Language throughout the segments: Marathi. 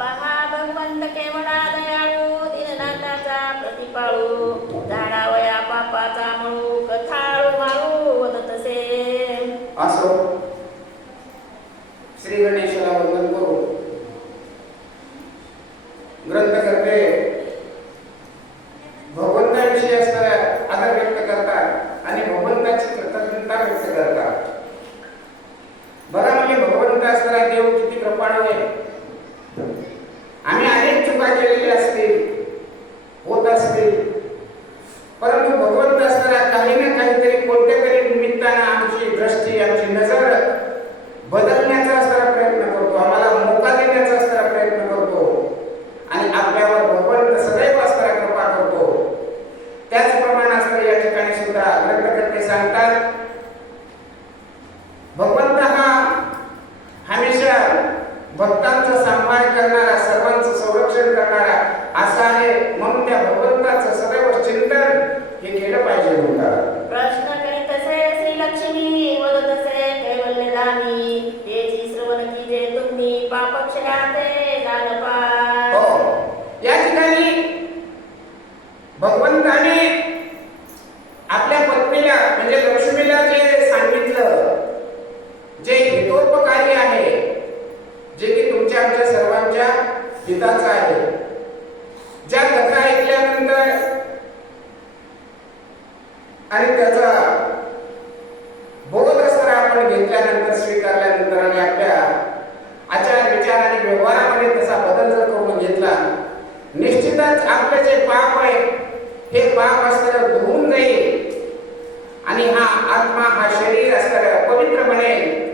पहा भगवंत केवळा दयाळू, दीननाथाचा प्रतिपाळू, झाडावया पापाचा मळू, कथाळू माळू वदतसे. असो, श्री गणेशाला वंदन करू. ग्रंथकर्ते भगवंताविषयी असणारा आदर व्यक्त करतात आणि भगवंताची कृतज्ञता व्यक्त करतात. बघा, म्हणजे भगवंत असणारा देव किती कृपाळू आहे. आम्ही अनेक चुका केलेल्या असतील, होत असतील, परंतु भगवंत असणारा काही ना काहीतरी कोणत्या तरी निमित्तानं आमची दृष्टी, आमची नजर बदलण्याचा असणारा प्रयत्न करतो, आम्हाला मोका देण्याचा असणारा प्रयत्न करतो आणि आपल्यावर भगवंत सदैव असणारा कृपा करतो. त्याचप्रमाणे असणारे या ठिकाणी सुद्धा ग्रंथकर्ते सांगतात, भगवंत हा हमेशा भक्तांचा सांभाळ करणारा, सर्वांचं संरक्षण करणारा असा आहे. म्हणून त्या भगवंताचं सदैव चिंतन हे केलं पाहिजे. म्हणतात प्रश्न करीतसे श्री लक्ष्मी, वदतसे कैवल्यदानी, तेची श्रवण कीजे तुम्ही, पापक्षयाते जाणपा. हो, या ठिकाणी भगवंताने आपल्या पत्नीला म्हणजे लक्ष्मीला जे सांगितलं, जे हितोपकारी आहे, जे की तुमच्या आमच्या सर्वांच्या हिताचं आहे, ज्या कथा ऐकल्यानंतर आणि त्याचा बोध असणारा आपण घेतल्यानंतर, स्वीकारल्यानंतर आणि आपल्या आचार विचार आणि व्यवहारामध्ये तसा बदल जर करून घेतला, निश्चितच आपले जे पाप आहे हे पाप असणारं धुवून जाईल आणि हा आत्मा, हा शरीर असणारं पवित्र बनेल.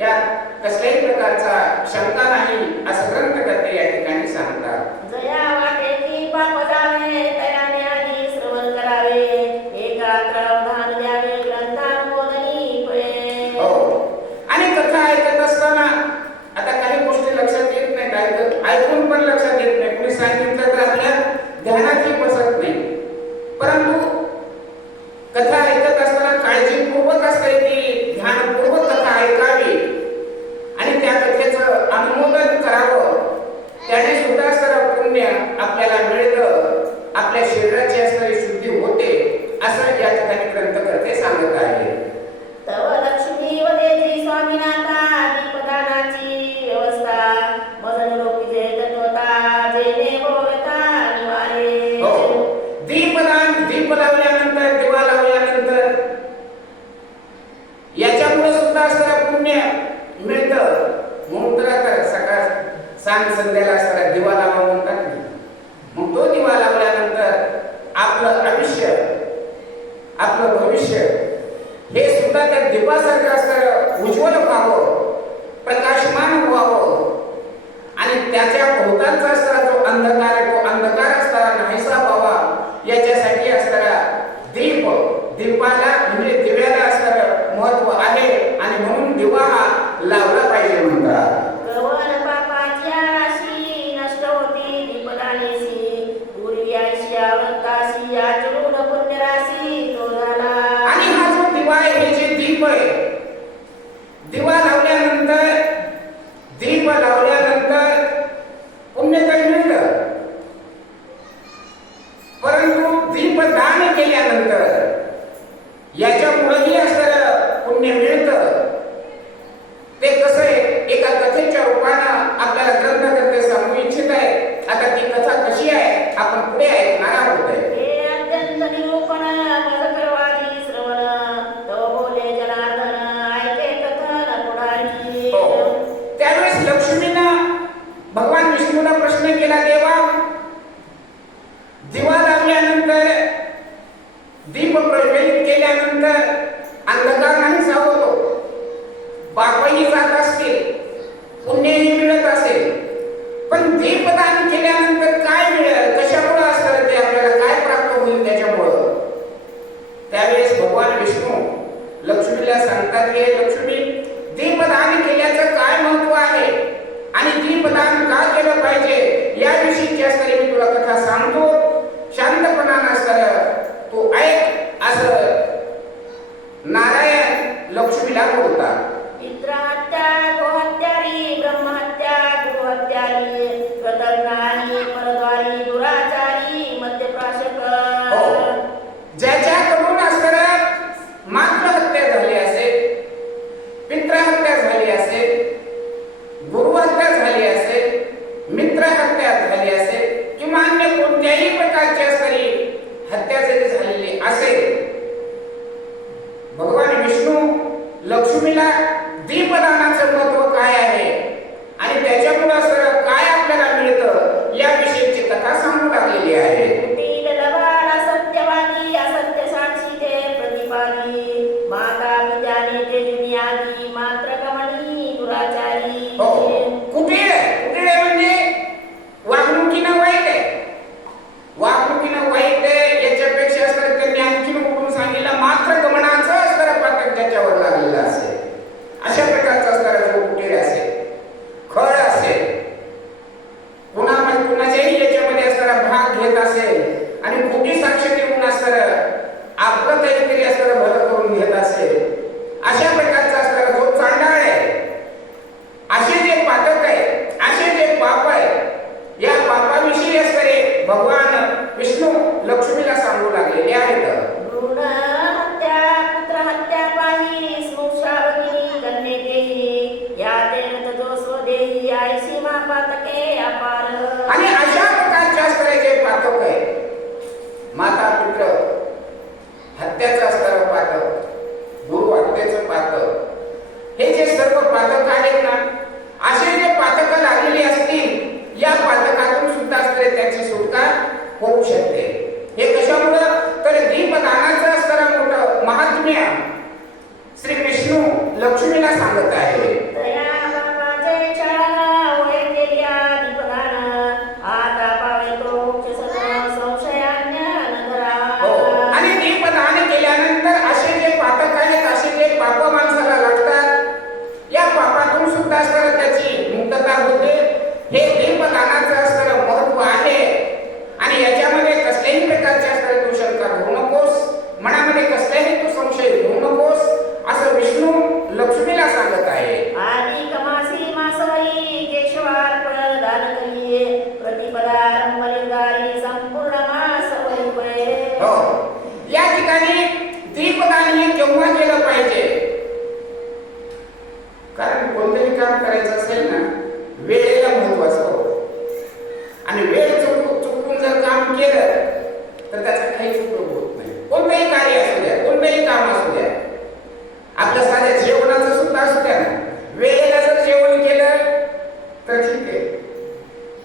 यात कसल्याही प्रकारचा शंका नाही, असं ग्रंथकर्ते या ठिकाणी सांगतात. जया वाटे की पाप जावे, तयाने आधी श्रवण करावे, एकाग्रावधान द्यावे, ग्रंथानुमोदनी फळे. हो, आणि कथा ऐकत असताना आता काही गोष्टी लक्षात येत नाहीत, ऐकून पण लक्षात येत नाही, कुणी सांगितलं तर आपल्या ध्यानातही बसत नाही. परंतु कथा ऐकत असताना काळजीपूर्वक असते की ध्यानपूर्वक कथा ऐकावी आणि त्या कथेचं अनुमोदन करावं. त्याने सुद्धा सर्व पुण्य आपल्याला मिळतं, आपल्या शरीराची असणारी शुद्धी होते, असं या ठिकाणी ग्रंथकर्ते सांगत आहे. तव लक्ष्मी वदेची स्वामीनाथा, दीपदानाची व्यवस्था, मदन लोकी जे तत्वता, जेने भोगता निवारे. हो, दीपदान, दीप लावल्यानंतर, दिवा लावल्यानंतर याच्यामुळे सुद्धा असणारं पुण्य मिळतं. म्हणून तर सकाळ सांग संध्याला असणारा दिवा लावा म्हणतात. मग तो दिवा लावल्यानंतर आपलं आयुष्य, आपलं भविष्य हे सुद्धा त्या दीपासारखं असणारं उज्ज्वल व्हावं, प्रकाशमान व्हावं आणि त्याच्या भोवतालचा असणारा जो अंधकार आहे, तो अंधकार असणारा नाहीसा व्हावा, याच्यासाठी असणारा दीप, दीपाला म्हणजे दिव्याला असणारं महत्व आहे आणि म्हणून दिवा हा लावला पाहिजे म्हणतात. गवन पापाची आशी नष्ट होती दीपदानेसी, पूर्वी आयशी आवृत्ताशी आचरून पुण्यराशी तो झाला. आणि हा जो दिवा आहे, हे जे दीप आहे, दिवा लावल्यानंतर, दीप लावल्यानंतर पुण्य तर मिळतं, परंतु दीपदान केल्यानंतर याच्यामुळेही असणारं पुण्य मिळतं. ते कसं आहे, एका कथेच्या रूपानं आपल्याला ग्रंथकर्ते सांगू इच्छित आहे. आता ती कथा कशी आहे आपण पुढे ऐकणार आहोत. हे अत्यंत निरूपण मजकरवादी श्रवण, तव बोले जनार्दन, ऐके कथन पुढारी. त्यावेळेस लक्ष्मीनं भगवान विष्णूला प्रश्न केला, देवा, दिवा लावल्यानंतर, दीप प्रज्वलित केल्यानंतर अंधकार नाही होतो, पापही जात असतील, पुण्यही मिळत असेल, पण दीपदान केल्यानंतर काय मिळेल, कशामुळे असतं ते, आपल्याला काय प्राप्त होईल त्याच्यामुळं. त्यावेळेस भगवान विष्णू लक्ष्मीला सांगतात की लक्ष्मी, दीपदान केल्याचं काय महत्व आहे आणि दीपदान का केलं पाहिजे याविषयीची असणारी मी तुला कथा सांगतो. शांतपणानं असणारं तू ऐक, असं नारायण लक्ष्मीला बोलतात. चित्रहत्या गोहत्यारी, ब्रह्महत्या गुरुहत्यारी, लक्ष्मीला दीपदानाचं महत्व काय आहे आणि त्याच्यामुळे असं काय आपल्याला मिळतं याविषयीची कथा सांगू लागलेली आहे. कुटील लबाड असत्यवादी असत्य साक्षी ते प्रतिपादी माता पित्याने ते दुनियादी मात्र कमणी दुराचारी. हो, कुटील कुटील म्हणजे वागणुकीनं वाईट आहे. वागणुकीनं वाईट आहे याच्यापेक्षा असं त्यांनी आणखीन उठून सांगितलं मात्र गमनाचं असणारं पातक ज्याच्यावर लागलेलं असेल अशा प्रकारचा असणारा जो कुटील असेल, खळ असेल, कुणाच्याही याच्यामध्ये असणारा भाग घेत असेल आणि खोटी साक्ष देऊन असणारं आपलं काहीतरी असणारं भलं करून घेत असेल अशा प्रकारचा असणारा जो चांडाळ आहे, असे जे पातक आहे, असे जे पाप आहे, या पापाविषयी असणारे भगवान विष्णू लक्ष्मीला सांगू लागलेले आहेत. भ्रूण हत्या पुत्र हत्या पाही स्मुक्षावती कन्ये देही या तेन ततो स्वदेही आयसी मा पातके अपार. आणि अशा प्रकारचे असणारे जे पातक आहे, माता पुत्र हत्याचं असणारं पातक, गुरु हत्येचं पातक, हे जे सर्व पातक आहेत ना, असे जे पातक लागलेली असतील या पातकातून सुद्धा असणारे त्याची सुटका होऊ शकते. हे कशामुळं तर दीपदानाचं असणारं मोठं महात्म्य श्री विष्णू लक्ष्मीला सांगत आहे. तया बाबाचे क्षण वय केल्या दीपदान आता पावे तो मोक्ष सत्व संशयान्य नगरा. हो, आणि दीपदान केल्यानंतर असे जे पातक आहेत, असे जे पाप माणसाला लागतात, या पापातून सुद्धा असणारं त्याची मुक्तता होते. हे दीपदानाचं असणारं महत्व आहे आणि याच्यामध्ये कसल्याही प्रकारचे असणारे तू शंका घेऊ नकोस, मनामध्ये कसल्याही तू संशय घेऊ नकोस असं विष्णू लक्ष्मीला सांगत आहे. आदि कमासी मासवरी केशवार्पण दान करिये प्रतिपदारंभ निर्धारी संपूर्ण मासवरी पळे. हो, या ठिकाणी दीपदान हे केव्हा केलं पाहिजे? कारण कोणतंही काम करायचं असेल ना, वेळेला महत्व असतं आणि वेळ चुकून जर काम केलं तर त्याचा काहीच उपयोग होत नाही. कोणतंही कार्य असू द्या, कोणतंही काम असू द्या, आपल्या साध्या जेवणाचं सुद्धा असू द्या ना, वेळेला जर जेवण केलं तर ठीक आहे,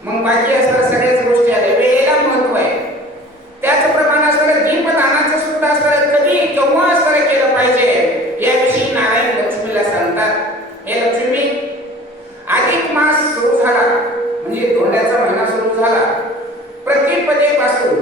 मग बाकी असणाऱ्या सगळ्याच गोष्टी आल्या, वेळेला महत्व आहे. त्याचप्रमाणे असणारं दीपदानाचं सुद्धा असणारं कधी केव्हा असणारं केलं पाहिजे याविषयी नारायण लक्ष्मीला सांगतात. हे लक्ष्मी, अधिक मास सुरू झाला म्हणजे धोंड्याचा महिना सुरू झाला, प्रतिपदेपासून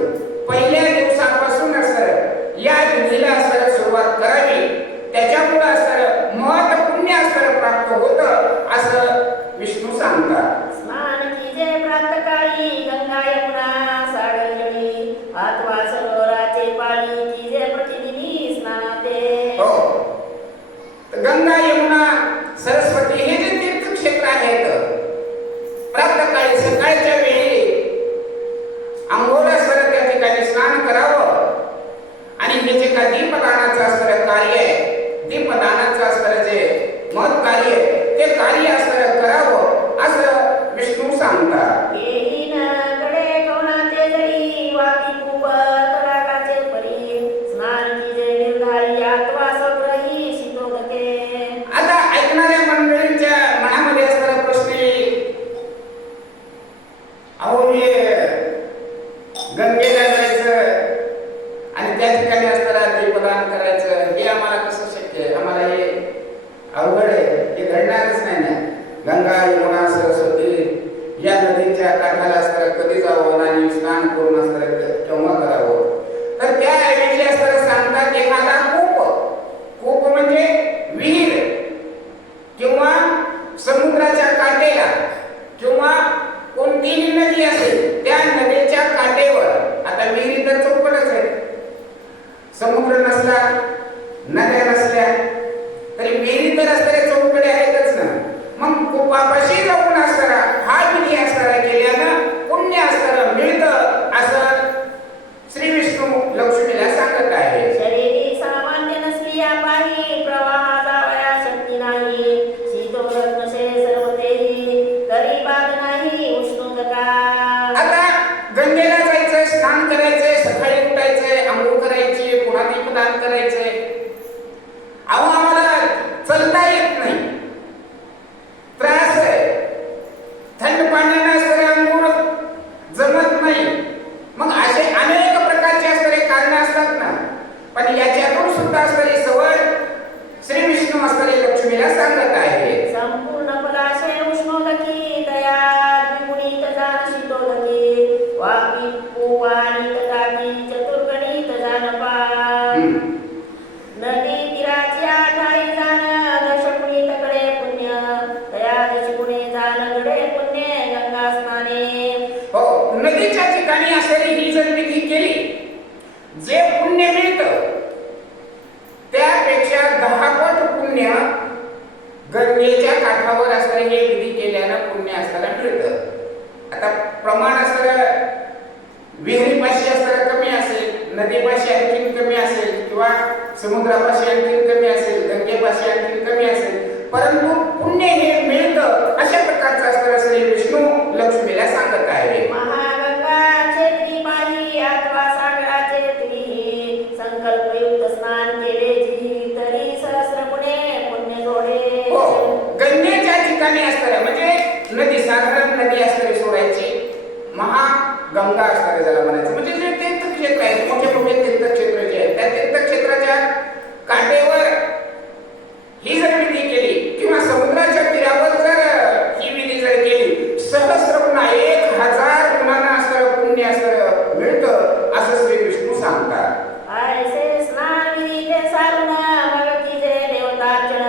पहिल्या दिवसापासून असणारं या विधीला असणारं सुरुवात करावी. त्याच्यामुळे असणारं महत् पुण्य असणारं प्राप्त होतं असं विष्णू सांगतात. स्नान कीजे प्रातकाळी गंगा यमुना सागर जळी अथवा सरोवराचे पाणी कीजे प्रतिदिनी स्नानाते. हो, गंगा यमुना सरस्वती हे जे तीर्थक्षेत्र आहेत, प्रातःकाळी सकाळच्या वेळी अंघोळ असणारं त्या ठिकाणी स्नान करावं आणि हे जे काही दीपदानाचं असणारं कार्य आहे, दीपदानाचं असणारं जे महत् कार्य आहे, ते कार्य असणारं करावं असं विष्णू सांगतात. येईन कडे कोणाचे जरी वाकी खूप तडाकाचे परी स्नान कीजे निर्धारी अथवा सग्रही शितोगते. आता ऐकणाऱ्या मंडळींच्या मनामध्ये असणारा प्रश्न येईल, अहो मी गंगेला जायचं आणि त्या ठिकाणी असणारा दीपदान करायचं, हे आम्हाला कसं शक्य आहे? आम्हाला हे अवघड आहे, हे घडणारच नाही ना. गंगा यमुना सरस्वती या नदीच्या काठाला असणारं कधी जावं आणि स्नान करून असणारं केव्हा करावं? तर त्याऐवजी असणारं सांगतात एखादा कूप म्हणजे विहीर किंवा समुद्राच्या काठेला किंवा कोणतीही नदी असेल त्या नदीच्या काठेवर, आता विहिरी तर चौकटच आहे, समुद्र नसला, नद्या नसल्या तरी विहिरी तर असणारे चौकडे आहेतच ना. मग कुपापाशी जाऊन असणारा हा विधी असणारा केल्यानं पुण्य असणारं मिळतं असं श्री विष्णू लक्ष्मीला सांगत आहे. शरीरी सामान्य नसली या पाही प्रवाह गंगेच्या काठावर असणारे हे विधी केल्यानं पुण्य असताना मिळतं. आता प्रमाण असणारं विहिरीपाशी असणारं कमी असेल, नदीपाशी आणखीन कमी असेल, किंवा समुद्रापाशी आणखीन कमी असेल, गंगेपाशी आणखीन कमी असेल, परंतु पुण्य हे मिळतं अशा प्रकारचं असणारं श्री विष्णू लक्ष्मीला सांगत आहे. महागंगा क्षेत्री पाही अथवा सागराचे तीरी संकल्पयुक्त स्नान केले जी तरी सहस्र गुणे पुण्य जोडे. हो, गंगेच्या ठिकाणी असणाऱ्या म्हणजे नदी, साधारण नदी असणारी सोडायची, महागंगा असणारे ज्याला म्हणायचं, म्हणजे जे तीर्थक्षेत्र आहेत, मोठे मोठे तीर्थक्षेत्र जे आहेत, त्या तीर्थक्षेत्राच्या काठेवर ही जर विधी केली किंवा समुद्राच्या तीरावर जर ही विधी जर केली, सहस्र गुणा 1000 गुणांना असणारं पुण्य असणारं मिळतं असं श्री विष्णू सांगतात. ऐसे स्नान विधी ते सारून भगती जे देवतार्चन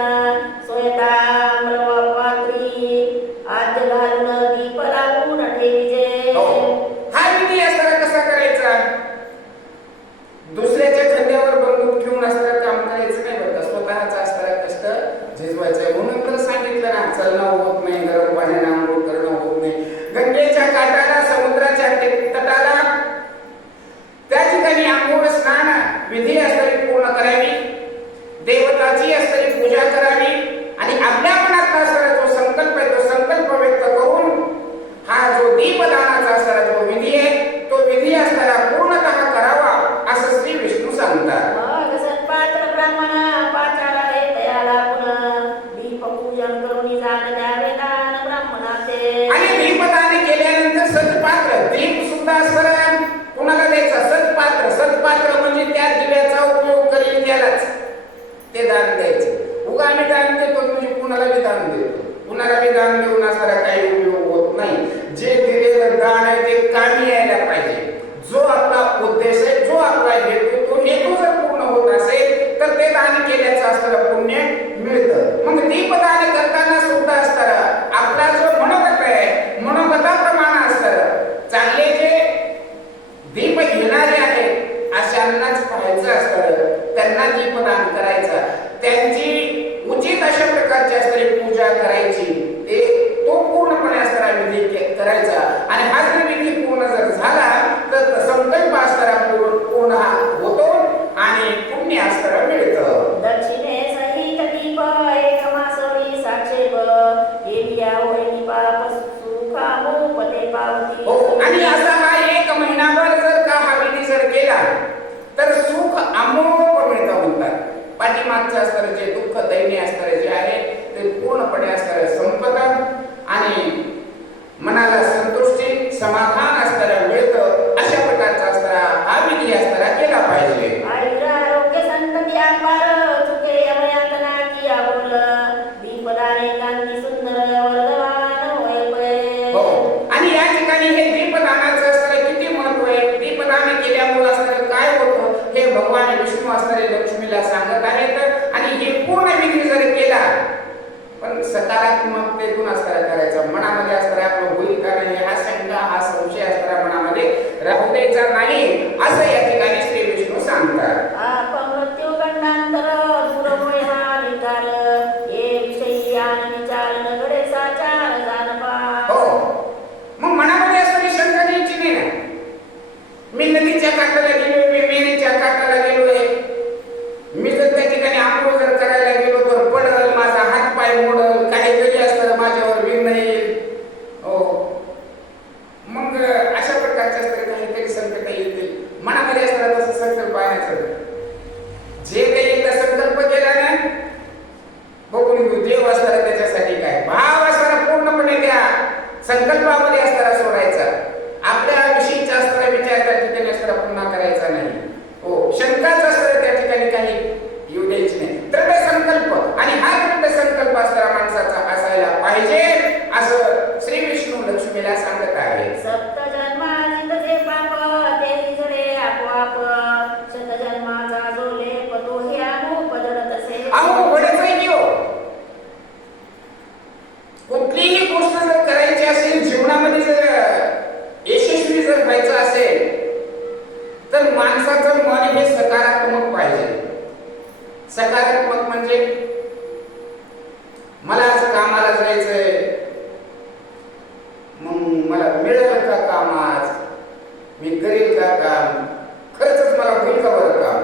सोयताम्रपात्री आद्य घालून दीप लावून ठेवीजे. हो, हा विधी असणारा कसा करायचा? दुसऱ्याच्या खांद्यावर बंदूक ठेवून असणारं काम करायचं नाही बरं का, स्वतःचा असणारा कष्ट झेजवायचा. म्हणून तर सांगितलं ना, चलणं होत नाही, गरम पाण्याने आंघोळ करणं होत नाही. गंगेच्या काठाला, समुद्राच्या तटाला, त्या ठिकाणी आंघोळ स्नान विधी असणारी पूर्ण करावी, देवताची असणारी पूजा करावी आणि आपल्या मनात असणारा जो संकल्प आहे तो संकल्प व्यक्त करून हा जो दीपदानाचा असणारा जो विधी आहे तो विधी असणारा पूर्णतः करावा असं श्री विष्णू सांगतात. मग सत्पात्र ब्राह्मण पाचाला तयाला पुन्हा दीप पूजन करून जाण द्यावे दान ब्राह्मणाचे. आणि दीपदान केल्यानंतर सत्पात्र, दीप सुद्धा असणारा कुणाला द्यायचा? सत्पात्र. सत्पात्र म्हणजे त्या दिव्याचा उपयोग करेल त्यालाच ते दान द्यायचं. उगा आम्ही दान देतो म्हणजे कुणाला बी दान देतो, कुणाला बी दान देऊन असणारा काही उपयोग होत नाही. जे दिलेलं दान आहे ते कामी यायला पाहिजे. जो आपला उद्देश आहे, जो आपला हेतू, तो हेतू जर पूर्ण होत असेल तर ते दान केल्याचं असणारं पुण्य मिळतं. मग दीपदान करताना सुद्धा असणारा आपला जो मनोगत आहे, मनोगताप्रमाणे असणारं चांगले जे दीप घेणारे आहेत अशांनाच पाहायचं असतं, त्यांना दीपदान करायचं, त्यांची उचित अशा प्रकारची असणारी पूजा करायची, तो पूर्णपणे असणारा विधी करायचा. आणि हा जर विधी पूर्ण जर झाला तर संकल्प असणारा पूर्ण होतो आणि पुण्य असणारा मिळतं. दक्षिणे सहित दीप एक मासवी साक्षेप येविया होई पाप सुखामोपते पावती. हो, आणि असा हा 1 महिनाभर जर का हा विधी जर केला तर सुख अमोप मिळतं म्हणतात. पाठीमागचं असणारं जे दुःख दैन्य असणारे जे आहे ते पूर्णपणे असणारं संपतं आणि मनाला संतुष्टी समाधान असणारं मिळतं. अशा प्रकारचा असणारा हा विधी असणारा केला पाहिजे. आरोग्य संतती अपार चुके यमयातना की आबोल दीपदाने कांती सुंदर वर्धमान होय. हो, आणि या ठिकाणी हे दीपदानाचं असणारं किती महत्व आहे, दीपदान केल्यामुळे असणारं काय होतं हे भगवान विष्णू असणारे लक्ष्मीला सांगत आहेत. आणि हे पूर्ण विधी जर केला पण सकारात्मकतेतून असणारा करायचा, मनामध्ये असणारा आपलं होईल का नाही हा शंका, हा संशय असणारा मनामध्ये राहू द्यायचा नाही असं या ठिकाणी श्री विष्णू सांगतात. अपमृत्यू गंडांतर दूर होय हा निकाल हे विषयी आनंदी चालन घडे साचार जानपा. हो, मग मनामध्ये असणारी शंका द्यायची नाही ना. मी नदीच्या काठाला गेलोय, मी विहिरीच्या काठाला गेलोय, मी जर त्या ठिकाणी आंघोळ जर करायला गेलो तर पडल, माझा हात पाय मोडल, काहीतरी असतं माझ्यावर विघ्न येईल. हो, मग अशा प्रकारचे असतं काहीतरी संकट येतील. मनामध्ये असताना तसं संकल्प आणायचं. जे काही एकदा संकल्प केला ना बघून देव असताना त्याच्यासाठी काय भाव असताना पूर्णपणे त्या संकल्पामध्ये असताना सोडायचा. आपल्या विषयीचा असताना विचार त्या ठिकाणी असताना पुन्हा करायचा नाही. हो, शंकाच असताना त्या ठिकाणी काही येऊ द्यायची नाही. दृढ संकल्प, आणि हा दृढ संकल्प असणारा माणसाचा असायला पाहिजे असं श्री विष्णू लक्ष्मीला सांगत आहे. सप्त जन्माजित जे पाप तेही जडे आपोआप शत जन्माचा जो लेप तो हे अमोप जडत असे. अहो, घडत आहे की हो, कुठलीही गोष्ट जर करायची असेल, जीवनामध्ये जर यशस्वी जर व्हायचं असेल तर माणसाचं मन हे सकारात्मक पाहिजे. सकारात्मक म्हणजे मला आज कामाला जायचंय, मग मला मिळेल का काम आज, मी करेल का काम, खरंच मला होईल का बरं काम.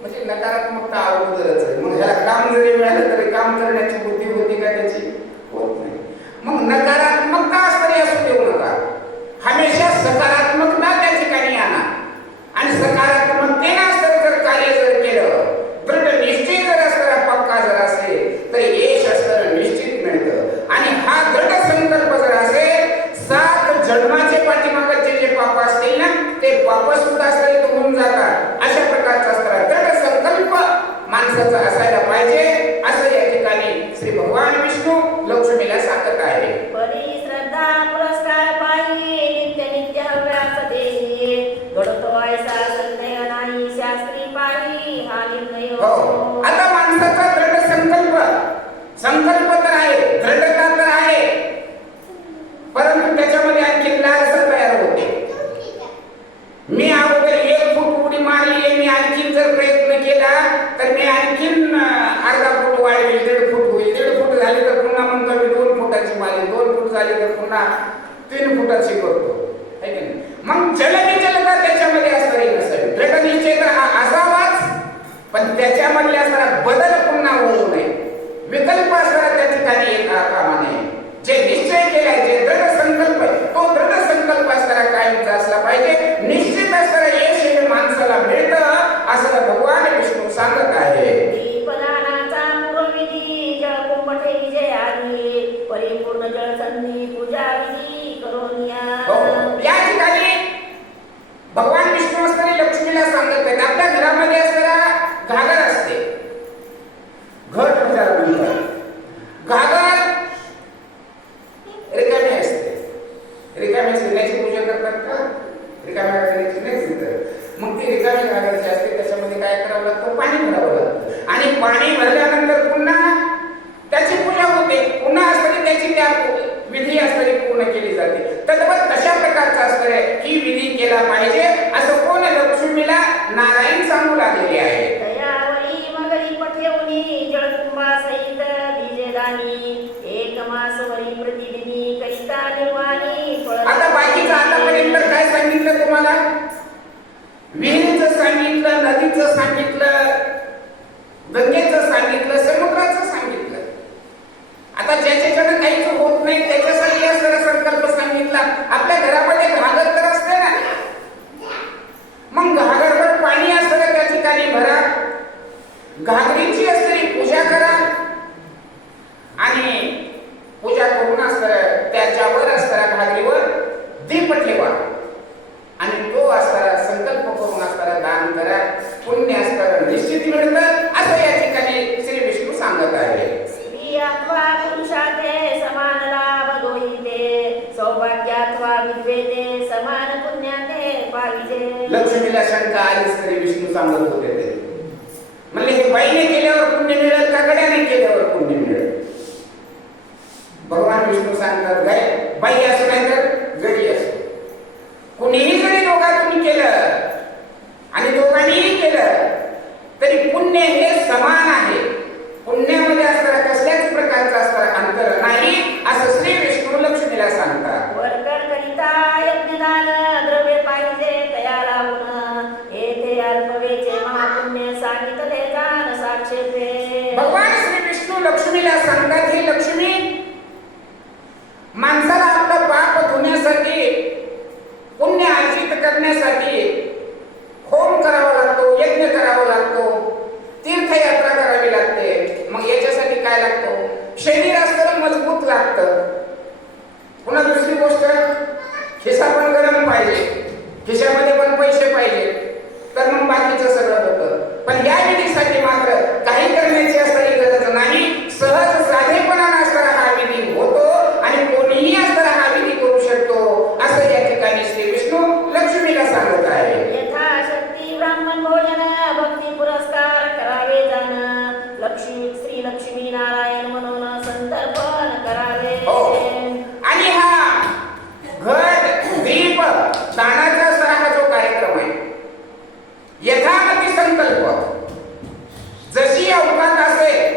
म्हणजे नकारात्मकता अगोदरच आहे. मग ह्याला काम जरी मिळालं तरी काम करण्याची बुद्धी होती का त्याची, होत नाही. मग नकारात्मकता असतरी असू देऊ नका, हमेशा सकारात्मकता त्या ठिकाणी आणा. आणि सकारात्मकतेनं जर कार्य जर केलं, दृढ निश्चय जर असताना पक्का जर असेल तर यश असताना निश्चित मिळतं. आणि हा दृढ संकल्प जर असेल, 7 जन्माचे पाठीमागचे जे पाप असतील ना, ते पाप सुद्धा असतील होऊन जातात. अशा प्रकारचा असताना दृढ संकल्प माणसाचा असायला पाहिजे, असं या ठिकाणी श्री भगवान विष्णू लक्ष्मीला सांगत आहे. परी श्रद्धा पुरस्कार पाहिजे, नित्य नित्य हव्यास देही, घडतो ऐसा संदेह नाही, शास्त्री पाहिजे हा निर्णय. हो, आता माणसाचा दृढ संकल्प तर आहे, दृढता तर आहे, परंतु त्याच्यामध्ये आणखी लालसा तयार होते. मी अगोदर 1 फूट उडी मारली, मी आणखीन जर प्रयत्न केला तर मी आणखीन अर्धा फूट वाढवेल, 1.5 फूट होईल, 1.5 फूट झाली तर पुन्हा म्हणतो मी 2 फुटाची मारली, 2 फूट झाली तर पुन्हा 3 फुटाची करतो. मग जलविचलता त्याच्यामध्ये असणारी नसावी. दृढ निश्चय तर हा असावाच, पण त्याच्यामधले असणारा बदल पुन्हा होऊ नये, विकल्प असणारा त्या ठिकाणी येता कामा नये. जे निश्चय केलाय, जे दृढ संकल्प आहे, तो दृढ संकल्प असणारा कायमचा असला पाहिजे. निश्चित असणारा यश हे माणसाला मिळतं, असं भगवान विष्णू सांगत आहे. दीपदानाचा पूर्वविधी, जळकुंभटे विजयादी, परिपूर्ण जळसंधी पूजा विधी करून या ठिकाणी भगवान विष्णू असणारी लक्ष्मीला सांगत आहेत. आपल्या घरामध्ये असणारा घागर असते, घट घागर रिकामी असते. रिकामी त्याची पूजा करतात का? रिकाम्या घागरीची नाही. मग ती रिकामी घागरची असते, त्याच्यामध्ये काय करावं लागतं? पाणी भरावं लागतं. आणि पाणी भरल्यानंतर पुन्हा त्याची पूजा होते, पुन्हा असणारी त्याची त्या विधी असणारी पूर्ण केली जाते. तद्वत तशा प्रकारचा असणारे ही विधी केला पाहिजे, असं कोण लक्ष्मीला नारायण सांगू लागलेले आहे. दयावरी मगरी पठेवनी, जळकुंभा सहित बीजेदानी, एक मासवरी प्रतिदिनी करिता निर्वाणी फळ. आता बाकीचं आतापर्यंत काय सांगितलं तुम्हाला? विहिरीचं सांगितलं, नदीचं सांगितलं, गंगेचं सांगितलं, समुद्राचं सांगितलं. आता ज्याच्याकडे काहीच होत नाही त्याच्यासाठी असं संकल्प सांगितला. आपल्या घरामध्ये घागर तर असते ना, मग घागरवर पाणी असतं त्या ठिकाणी भरा, घागरीची असणारी पूजा करा, आणि पूजा करून असतं त्याच्यावर असणाऱ्या घागरीवर दीप ठेवा, आणि तो असणारा संकल्प करून असणारा दान करा, पुण्य असणारा निश्चित मिळतं, असं या ठिकाणी श्री विष्णू सांगत आहे. अथवा पुरुषाते समान लाभ दोहिते, सौभाग्यात्वा विद्वेते समान पुण्याते पाहिजे. लक्ष्मीला शंका आलीच तरी विष्णू सांगत होते ते म्हणले, हे बाईने केल्यावर पुण्य मिळेल का गड्याने केल्यावर पुण्य मिळेल? भगवान विष्णू सांगतात, काय बाई असो नाही तर गडी असो, कुणीही जरी दोघांनी केलं आणि दोघांनीही केलं तरी पुण्य हे समान आहे. पुण्यामध्ये असणारा कसल्याच प्रकारचा असणारा अंतर नाही, असं श्री विष्णू लक्ष्मीला सांगतात. वरकर करिता यज्ञदान द्रव्य पाहिजे तयाला गुण, येथे अल्पवेचे महापुण्य सांगितले जाण साक्षेपे. भगवान श्री विष्णू लक्ष्मीला सांगतात, ही लक्ष्मी माणसाला आपलं पाप धुण्यासाठी, पुण्य अर्जित करण्यासाठी होम करावा लागतो, यज्ञ करावा लागतो, तीर्थयात्रा करावी लागते. मग याच्यासाठी काय लागतो? शरीर असतं मजबूत लागतं. पुन्हा दुसरी गोष्ट, खिसा पण गरम पाहिजे, खिशामध्ये पण पैसे पाहिजे, तर मग बाकीचं सगळं होतं. पण या विधीसाठी मात्र काही करण्याची असणारी गरज नाही, सहज साधेपणाने असणारा हा विधी होतो आणि कोणीही असणारा हा विधी करू शकतो, असं या ठिकाणी श्री विष्णू लक्ष्मीला सांगत आहे. यथाशक्ती ब्राह्मण भोजन भक्ती पुरस्कार करावे जाण, लक्ष्मी श्री लक्ष्मी नारायण म्हणून संतर्पण करावे. आणि हा घट दीप दानाचा हा जो कार्यक्रम आहे, यथामती संकल्प जशी अवकात असेल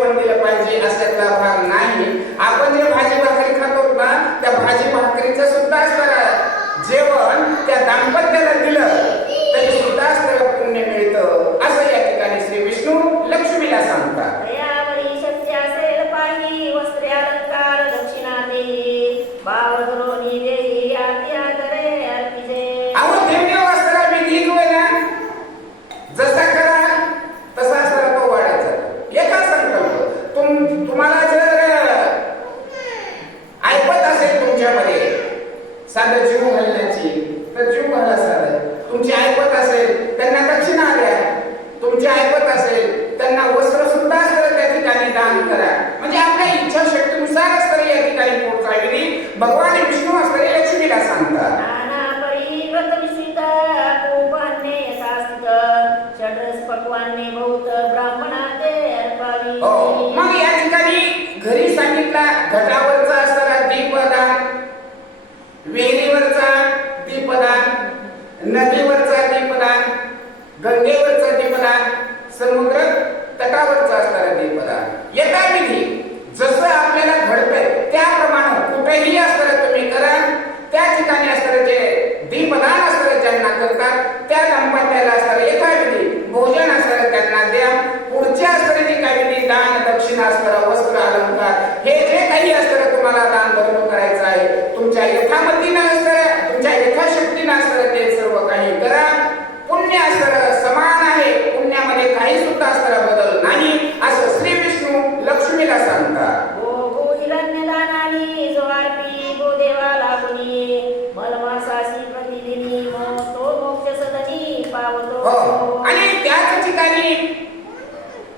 जेवण दिलं पाहिजे अशातला भाग नाही. आपण जे भाजी भाकरी खातो ना त्या भाजी भाकरीचं सुद्धा असतं जेवण त्या दाम्पत्याला दिलं तरी सुद्धा असतं पुण्य मिळतं असं या ठिकाणी श्री विष्णू लक्ष्मीला सांगतात. दयावरी शक्य असेल पाही वस्त्रे अलंकार दक्षिणा देई भाव धरोनी देई आरती आदरे अर्पिजे. अहो दिव्य वस्त्र विधी जो आहे ना जसा करा तसा सर्व तो वाढायचा. एका संकल्प तुम्हाला जर ऐपत असेल तुमच्यामध्ये साधं जीव घालण्याची तर जीव घाला साधं. तुमची ऐपत असेल त्यांना दक्षिणा द्या. तुमची ऐपत असेल त्यांना वस्त्र सुद्धा असतं त्या ठिकाणी दान करा. म्हणजे आपल्या इच्छाशक्तीनुसार असतं या ठिकाणी पुढचा विधी भगवान विष्णू असतं लक्ष्मीला सांगतात. नाना परी व्रत विश्वित कुपान्ने शास्त्रित षड्रस पक्वान्ने बहुत ब्राह्मणाते अर्पावी. मग या ठिकाणी घरी सांगितला घटावरचा असणारा दीपदान, विहिरीवरचा दीपदान, नदीवरचा दीपदान, गंगेवरचा दीपदान, समुद्र तटावरचा असणारा दीपदान. येता विधी जसं आपल्याला घडतंय त्याप्रमाणे कुठेही असणारं तुम्ही करा. त्या ठिकाणी असणारं जे दीपदान असणारं ज्यांना करतात त्या दाम्पत्याला असणारं एका विधी भोजन असणारं त्यांना द्या. पुढच्या असणारे जे काही विधी दान दक्षिणा असणारं वस्त्र अलंकार हे जे काही असणारं तुम्हाला दान धर्म करायचं आहे तुमच्या यथामतीनं असणारं तुमच्या यथाशक्तीनं असणारं ते सर्व काही करा. पुण्य असणारं समान आहे. पुण्यामध्ये काही सुद्धा असणारा बदल नाही असं श्री विष्णू लक्ष्मीला सांगतात. गो गो हिरण्यदानानी जो अर्पी गो देवाला गुणी मलमासासी प्रतिदिनी तो मोक्ष सदनी पावतो. आणि त्याच ठिकाणी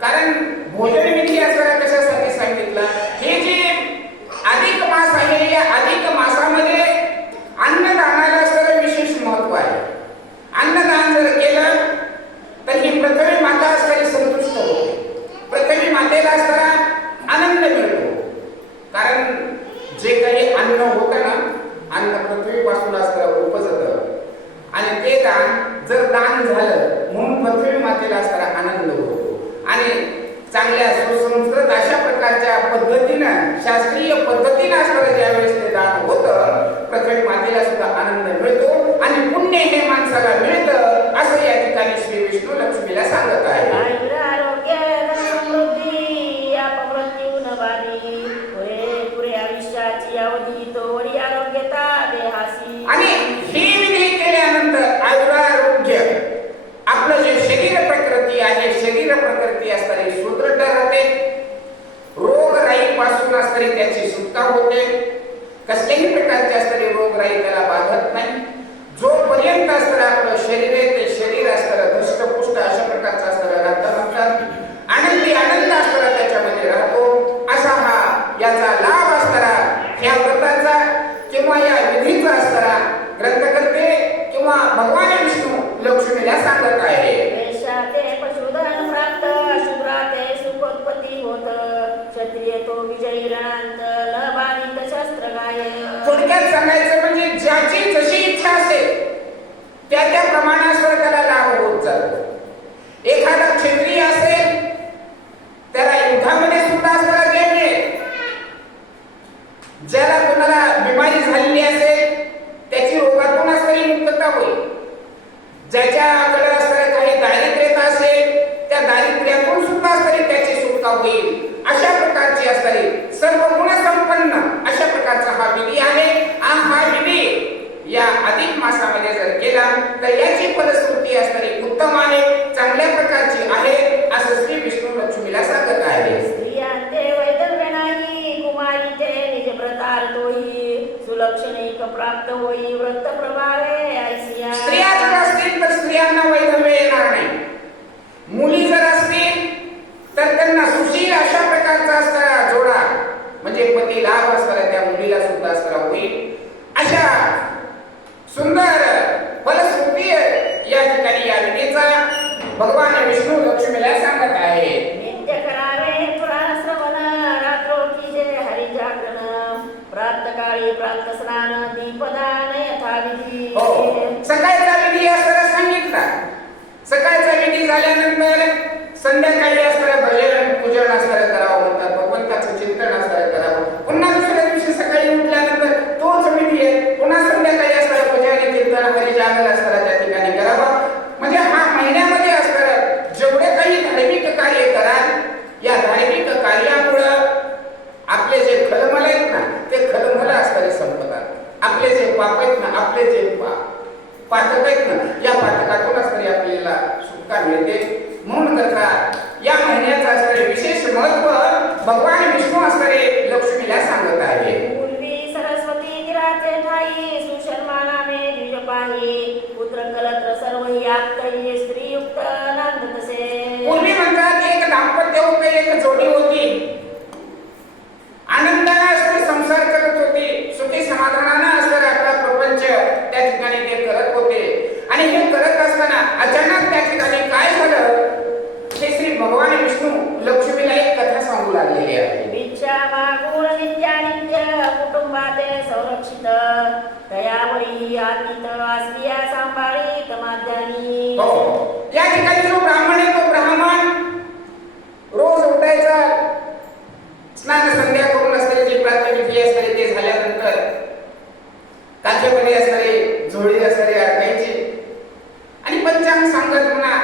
कारण भोजन विधी असणारा कशासाठी सांगितलं हे जे अधिक मास आहे या अधिक मासामध्ये अन्नदानाला असणारं विशेष महत्व आहे. अन्नदान जर केलं तर ही पृथ्वी माता असणारी संतुष्ट होते. पृथ्वी मातेला असणारा आनंद मिळतो. कारण जे काही अन्न होतं ना अन्न पृथ्वीपासून असणारं उपजतं आणि ते दान जर दान झालं म्हणून पृथ्वी मातेला असणारा आनंद होतो. आणि चांगल्या सुसंस्कृत अशा प्रकारच्या पद्धतीनं शास्त्रीय पद्धतीनं असणारं ज्यावेळेस ते दान होतं पृथ्वी मातेला सुद्धा आनंद मिळतो आणि पुण्य हे माणसाला मिळतं असं या ठिकाणी श्री विष्णू लक्ष्मीला सांगत आहे. आयुर आरोग्य धन समृद्धी अपमृत्यू न बाधी पुरे आयुष्याची अवधी तोवरी आरोग्यता देहासी. आणि हे विधी केल्यानंतर आयुरारोग्य आपलं जे शरीर प्रकृती आहे शरीर प्रकृती असणारी सुदृढ राहते. रोगराईपासून असणारी त्याची सुटका होते. कसल्याही प्रकारचे असणारे रोगराई त्याला बाधत नाही. जोपर्यंत असणारं आपलं शरीर आहे ते शरीर असणारं धष्टपुष्ट अशा प्रकारचं असणारं राहतं म्हणतात. आनंदी आनंद असणारा त्याच्यामध्ये राहतो. असा हा याचा लाभ असणारा ह्या व्रताचा किंवा या विधीचा असणारा ग्रंथकर्ते किंवा भगवान विष्णू लक्ष्मीला सांगत आहे. वेशाते पशुधन प्राप्त शुभ्राते सुखोत्पत्ती होत क्षत्रिय तो विजयी रणांत न बाधित शस्त्र गाय. थोडक्यात सांगायचं म्हणजे ज्याची जशी इच्छा असेल त्या त्या प्रमाणानुसार त्याला लाभ होत जातो. एखादा क्षत्रिय असेल त्याला युद्धामध्ये सुद्धा असणारा जय मिळेल. ज्याला कोणाला बिमारी झालेली असेल त्याची रोगातून असणारी मुक्तता होईल. ज्याच्याकडे असणारे काही दारिद्र्यता असेल त्या दारिद्र्यातून सुद्धा असणारी त्याची सुटका होईल. अशा प्रकारची असणारी सर्व गुणसंपन्न अशा प्रकारचा हा विधी आहे. हा विधी या अधिक मासामध्ये जर केला तर याची फलश्रुती असणारी उत्तम आहे चांगल्या प्रकारची आहे असं श्री विष्णू लक्ष्मीला सांगत आहे. स्त्रियांते वैधव्य नाही कुमारी ते निज प्रतार तोही सुलक्षणिक प्राप्त होई व्रत प्रभावे ऐसिया. स्त्रिया जर असतील तर स्त्रियांना वैधव्य येणार नाही. मुली जर असतील तर त्यांना सुशील अशा प्रकारचा असणारा जोडा म्हणजे पती लाभ असणारा त्या मुलीला सुद्धा असणारा होईल. अशा सुंदर फलश्रुती या ठिकाणी या विधीचा भगवान विष्णू लक्ष्मीला सांगत आहे. नित्य करावे पुराण श्रवण रात्रोची जे हरी जागरण प्राप्त काळी प्राप्त स्नान दीपदान यथाविधी. सकाळचा विधी असताना सांगितला. सकाळचा विधी झाल्यानंतर संध्याकाळी असणारं भजन पूजन असणारं करावं म्हणतात, भगवंताचं चिंतन असणारं करावं. पुन्हा दुसऱ्या दिवशी सकाळी उठल्यानंतर तोच विधी आहे, पुन्हा संध्याकाळी असणारं भजन कीर्तन हरिजागर असणारं त्या ठिकाणी करावं. म्हणजे हा महिन्यामध्ये असणारं जेवढे काही धार्मिक कार्य कराल, या धार्मिक कार्यामुळं आपले जे खलमल आहेत ना, ते खलमल असणारे संपतात. आपले जे पाप आहेत ना, आपले जे पातक आहेत ना, या पातकातून असणारी आपल्याला सुटका मिळते. म्हणून करता या महिन्याचं असणारे विशेष महत्व भगवान विष्णू असणारे लक्ष्मीला सांगत आहे. पूर्वी सरस्वती तिराचे ठाई सुशर्मा नामे द्विज पाही पुत्र कलत्र सर्व याक्तये स्त्रीयुक्त नंद तसे. पूर्वी म्हणतात एक दाम्पत्य होते, एक जोडी होती, आनंदाने असं संसार करत होते, सुखी समाधानाने असं आपला प्रपंच त्या ठिकाणी ते करत होते. आणि हे करत असताना अचानक त्या ठिकाणी काय झालं, हे श्री भगवान विष्णू लक्ष्मीला एक कथा सांगू लागलेली आहे. भिक्षा मागून नित्यानित्य कुटुंबाते संरक्षित दयावरी आतीत आस्तिया सांभाळीत माध्यानी. हो, या ठिकाणी जो ब्राह्मण आहे तो ब्राह्मण रोज उठायचा, स्नान संध्या करून असणारी जी प्रातःविधी असणारी ते झाल्यानंतर काचेमध्ये असणारी झोळी असणारी अडकायची आणि पंचांग सांगत म्हणा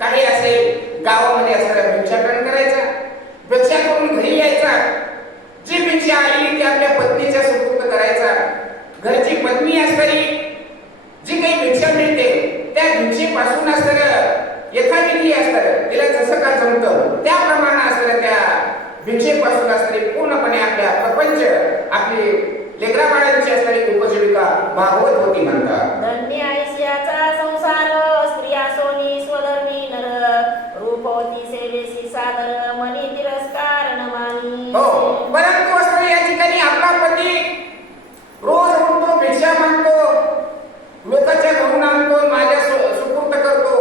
काही असेल गावामध्ये असणारा भिक्षाटन करायचा, भिक्षा करून घरी यायचा, जी भिक्षा आली ती आपल्या पत्नीच्या सुपूर्द करायचा. घरची पत्नी असणारी जी काही भिक्षा मिळते त्या भिक्षेपासून असणारं यथाविधी असणारं तिला जसं का जमतं त्याप्रमाणे असणारं त्या भिक्षेपासून असणारी पूर्णपणे आपल्या प्रपंच आपली लेकरा बाळांची असणारी उपजीविका भागवत होती म्हणतात. धन्य आयुष्याचा संसार स्त्रिया सोनी स्वधर्मी नर रूपवती सेवेसी सादर मनी तिरस्कार न मानी. हो, परंतु असणारी या ठिकाणी आपला पती रोज उठतो, भिक्षा मागतो, लोकांच्या घरून आणतो, माझ्या सुपूर्द करतो.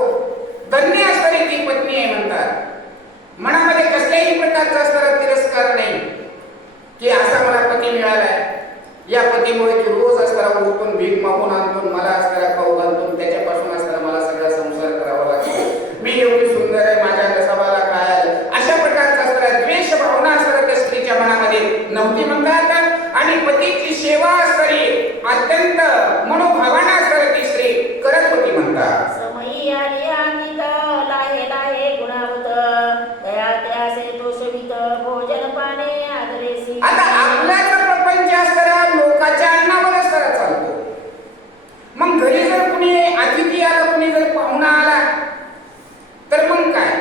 धन्य असणारी ती पत्नी आहे म्हणतात. मनामध्ये कसल्याही प्रकारचा असणारा तिरस्कार नाही की असा मला पती मिळालाय, या पतीमुळे की रोज असणारा उठून भीक मागून आणतो, मला असणारा खाऊ घालतो, त्याच्यापासून असणारा मला सगळा संसार करावा लागतो, मी एवढी सुंदर आहे, माझ्या नसाबाला काय आलं, अशा प्रकारचा असणारा द्वेष भावना असणारा त्या स्त्रीच्या मनामध्ये नव्हती म्हणतात. आणि पतीची सेवा असणारी अत्यंत मनोभावाने असणारी ती स्त्री करत होती म्हणतात. समयी आली आगीत लाहे लाहे गुणावत दया त्यासे तोषवित भोजन पाने आदरेसी. आता आपल्याच प्रपंच असणारा लोकांच्या अन्नावर असणारा चालतो. मग घरी जर कुणी अतिथी आला, कुणी जर पाहुणा आला तर मग काय,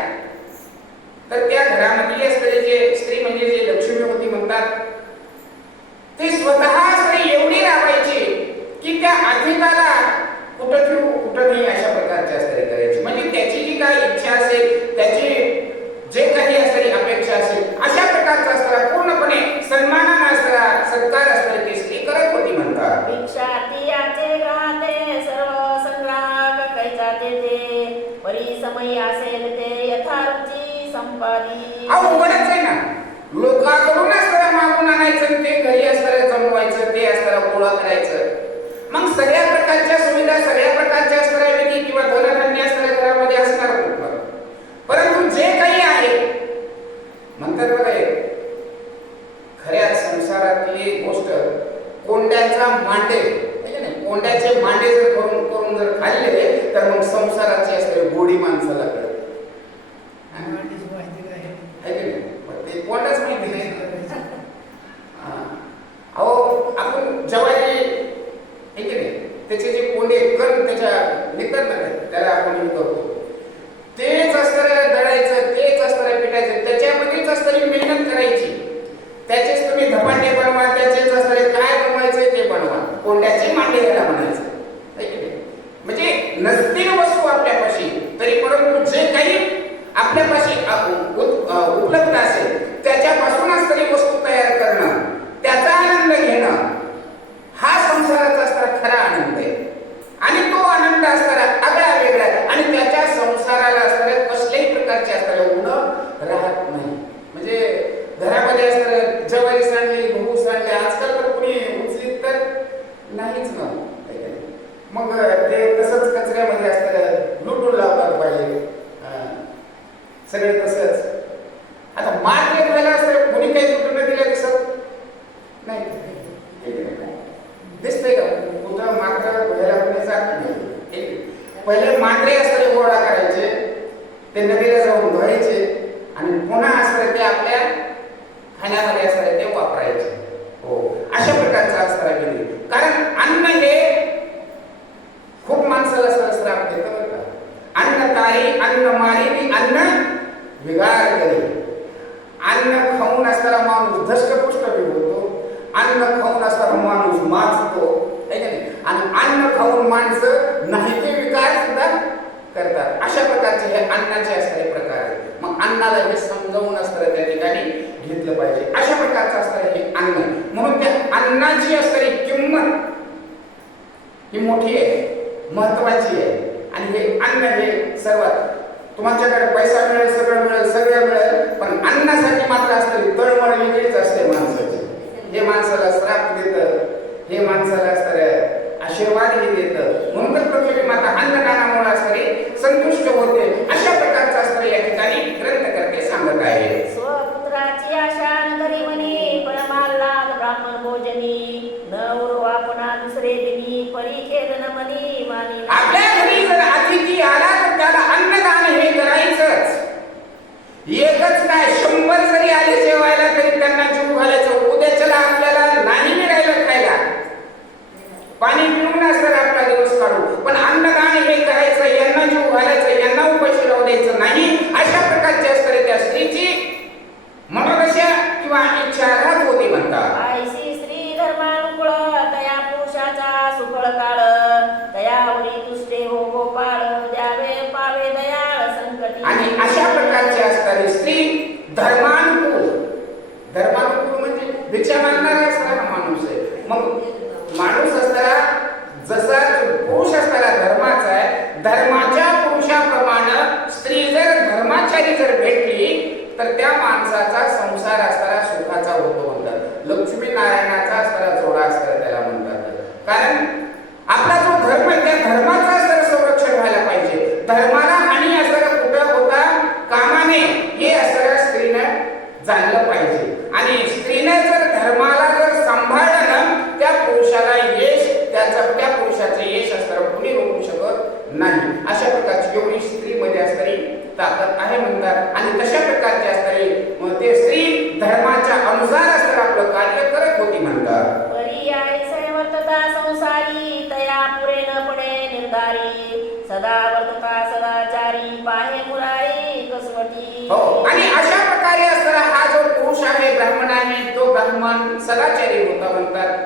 तर त्या घरामध्ये असणारे जे स्त्री म्हणजे जे लक्ष्मी होती म्हणतात ते स्वतः स्त्री एवढी राबायची की त्या अतिथाला कुठं ठेवू कुठं नाही अशा प्रकारची असणारी करायची. म्हणजे त्याची जी काही इच्छा असेल, त्याची जे काही असणारी अपेक्षा असेल, अशा प्रकारचा असणारा पूर्णपणे सन्मानाने असणारा सत्कार असणारी ती स्त्री करत होती म्हणतात. भिक्षार्थी याचे ग्रहाते सर्व संग्राहक कैचा ते परी समय असेल ते यथारुची संपादी. उघडच आहे ना, लोकांकडून असणारा मागून आणायचं, ते घरी असणारं जमवायचं, ते असणारा गोळा करायचं. मग सगळ्या प्रकारच्या सुविधा, सगळ्या प्रकारच्या असणाऱ्या विधी किंवा धनधान्य असणाऱ्या घरामध्ये असणार कुठलं. परंतु जे काही आहे म्हणतात बघा, खऱ्या संसारातली गोष्ट कोंड्याचा मांडे, कोंड्याचे मांडे जर करून करून जर खाल्ले तर मग संसाराची असणारी गोडी माणसाला कळते. ते कोंडाच माहिती नाही. अहो, आपण ज्वारी ठीक आहे, त्याचे जे कोंडे कण त्याच्या निघतात ना, त्याला आपण करतो, तेच असणारं दळायचं, तेच असणारं पिठायचं, त्याच्यामध्येच असणारी मेहनत करायची, त्याचेच तुम्ही धपाटे बनवा, त्याचेच असणारे काय बनवायचं ते बनवा, कोंड्याचे मांडे याला म्हणायचं. म्हणजे नसतील वस्तू आपल्यापाशी तरी परंतु जे काही आपल्यापाशी उपलब्ध असेल त्याच्यापासूनच तरी वस्तू तयार करणं, त्याचा आनंद घेणं, हा संसाराचा असणारा खरा आनंद आहे. आणि तो आनंद असणारा आगळा वेगळा आहे आणि त्याच्या संसाराला असणाऱ्या कसल्याही प्रकारचे असणारे उणं राहत नाही. म्हणजे घरामध्ये असणारे ज्वारी सांडली, गहू सांडले, आजकाल तर कोणी उचलीत तर नाहीच ना. मग ते तसंच कचऱ्यामध्ये असणारे लुटून लावतात पाहिजे सगळे तसंच. आता खाण्यामध्ये असणारे ते वापरायचे. हो, अशा प्रकारचा असणारा विधी. कारण अन्न हे खूप माणसाला श्राप देतं बरं का. अन्न तारी अन्न मारी अन्न बिघाड करी. अन्न खाऊन असणारा माणूस धष्टपुष्ट होतो, अन्न खाऊन असणारा माणूस माजतो, आणि अन्न खाऊन माणसं नाही ते विकार सुद्धा करतात. अशा प्रकारचे हे अन्नाचे असणारे प्रकार आहेत. मग अन्नाला हे समजावून असणारं त्या ठिकाणी घेतलं पाहिजे. अशा प्रकारचं असणारं हे अन्न. म्हणून त्या अन्नाची असणारी किंमत ही मोठी आहे, महत्वाची आहे. आणि हे अन्न हे सर्वात तुमच्याकडे पैसा मिळेल, सगळं मिळेल, पण अन्नासाठी मात्र असणारी तळमळ वेगळीच असते माणसाची. हे माणसाला श्राप देतं, हे माणसाला असणारं आशीर्वादही देतं. म्हणून तर पृथ्वी माता अन्नदानामुळे असणारी संतुष्ट होते. अशा प्रकारचं असणारं या ठिकाणी ग्रंथकर्ते सांगत आहे. स्वपुत्राची आशा नगरी म्हणी परमाल्लाद ब्राह्मण भोजनी न उर्वा पुन्हा दुसरे दिनी परिखेद न म्हणी मानी. आपल्या घरी जर अतिथी आला तर त्याला अन्नदान हे करायचंच. एकच काय 100 जरी आले जेवायला तरी त्यांना जीव घालायचं. उद्याच्याला आपल्याला नाही मिळायला खायला, पाणी पिऊन असणार आपला दिवस काढू, पण अन्नदान हे करायचं, यांना जीव घालायचं, यांना उपाशी राहू द्यायचं नाही. अशा प्रकारची असणारी त्या स्त्रीची मनोदशा किंवा इच्छा राहत होती म्हणतात. आयसी स्त्री धर्मानुकूळ तया पुरुषाचा सुफळ काळ दयावरी तुष्टे हो गोपाळ द्यावे पावे दयाळ संकटी. आणि अशा प्रकारची असणारी स्त्री धर्मानुकूल म्हणजे भिक्षा मागणारा असणारा माणूस आहे. मग माणूस असणारा जसा पुरुष असणारा धर्माचा आहे, धर्माच्या पुरुषाप्रमाणे स्त्री जर धर्माचारी जर भेटली तर त्या माणसाचा संसार असणारा सुखाचा होतो म्हणतात. लक्ष्मी नारायणाचा असणारा जोडा असणारा त्याला म्हणतात. कारण आपला जो धर्म आहे त्या धर्माचा असणारा संरक्षण व्हायला पाहिजे. धर्माला हानी असणारा कुठं होता कामाने हे असणाऱ्या स्त्रीनं जाणलं पाहिजे. आणि स्त्रीने जर धर्माला जर सांभाळलं ना, त्या पुरुषाला यश त्या पुरुषाचे यश असणारं कोणी रोखू शकत नाही. अशा प्रकारची एवढी स्त्रीमध्ये असणारी ताकद आहे म्हणतात. आणि तशा प्रकारची असणारी ते स्त्री धर्माच्या अनुसार असणारं आपलं कार्य करत होती म्हणतात. पर्याय संवर्तता संसारी तया पुरे न पडे निर्धारी सदा वर्तता सदाचारी पाहे मुरारी कसवटी. हो, आणि अशा प्रकारे असणारा हा जो पुरुष आहे ब्राह्मण आहे, तो ब्राह्मण सदाचारी होता म्हणतात.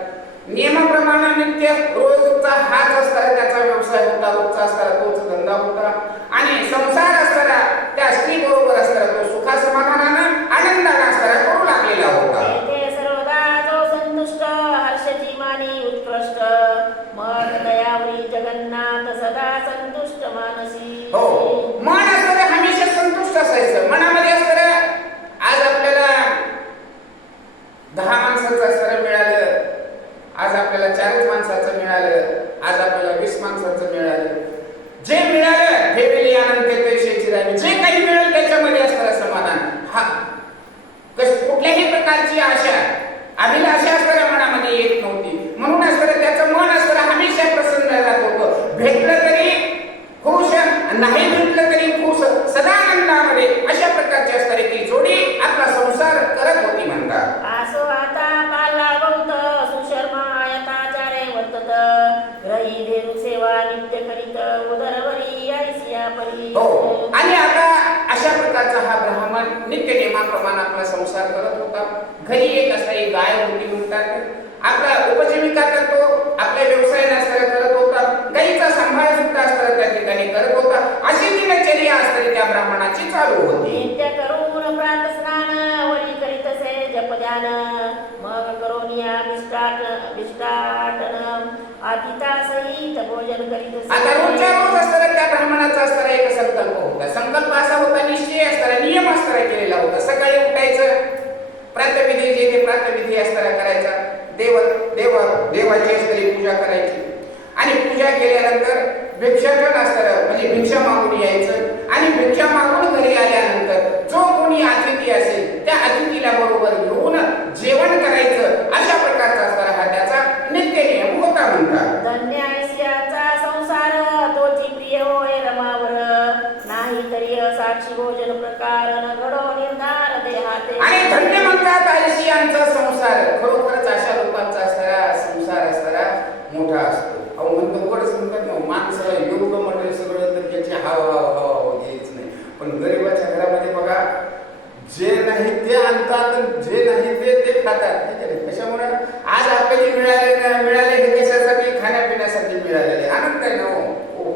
नियमाप्रमाणे नित्य रोजचा हाच असणारा त्याचा व्यवसाय होता, रोजचा असणारा तोच धंदा होता. आणि संसार असणारा त्या स्त्री बरोबर असणारा तो सुखा समाधानानं आनंदानं असणारा करू लागलेला होता. ते सर्वदा जो संतुष्ट हर्षची मानी उत्कृष्ट मन दयावरी जगन्नाथ सदा संतुष्ट मानसी. हो, मन असणारा हमेशा संतुष्ट असायचं. मनामध्ये असणारा आज आपल्याला 10 माणसाचं असणारं मिळालं, आज आपल्याला 4 माणसाचं मिळालं, आज आपल्याला 20 माणसाचं मिळालं. जे मिळालं ठेवली आनंद पैशाची राहिली, जे काही मिळेल त्याच्यामध्ये असणारं समाधान. हा कुठल्याही प्रकारची आशा अभिलाषा असणाऱ्या मनामध्ये येत नव्हती. म्हणून असणारं त्याचं मन असणारं हमेशा प्रसन्न राहत होतं. भेटलं तरी खुश, नाही भेटलं तरी खुश, सदा आनंदामध्ये. अशा प्रकारची असणारी ती जोडी आपला संसार करत होती म्हणतात. आसो आता पाला बहुत सुशर्मा यथाचारे वर्तत ग्रही देव सेवा नित्य करीत उदरवरी ऐसिया परी. हो, आणि आता अशा प्रकारचा हा ब्राह्मण नित्य नियमाप्रमाणे आपला संसार करत होता. घरी एक असाही गाय होती म्हणतात. आपला उपजीविका करतो, आपल्या व्यवसाय असणारा करत होता. गायीचा सांभाळ सुद्धा असणारा त्या ठिकाणी करत होता. अशी दिनचर्या असणारी त्या ब्राह्मणाची चालू होती. नित्य करून प्रात स्नान वरी करीत से जप ध्यान मग करोनिया विष्टाटन आतिता सहित भोजन करीत. आता रोजच्या रोज असणारा त्या ब्राह्मणाचा असणारा एक संकल्प होता. संकल्प असा होता, निश्चय असणारा, नियम असणारा केलेला होता. सकाळी उठायचं, प्रातःविधी जे ते प्रातःविधी असणारा करायचा, देवाची असणारी पूजा करायची. आणि पूजा केल्यानंतर भिक्षाटन असणारं म्हणजे भिक्षा मागून यायचं. आणि भिक्षा मागून घरी आल्यानंतर जो कोणी अतिथी असेल त्या अतिथीला बरोबर घेऊन जेवण करायचं. अशा प्रकारचा असणारा हा त्याचा नित्य नियम होता म्हणतात. धन्य ऐसियाचा संसार तोची प्रिय होय रमावर नाही तरी साक्षी भोजन प्रकार न घडो निर्धार देहाते. आणि धन्य म्हणतात मिळाले हे कशासाठी? खाण्यापिण्यासाठी मिळालेले. आनंद आहे ना हो.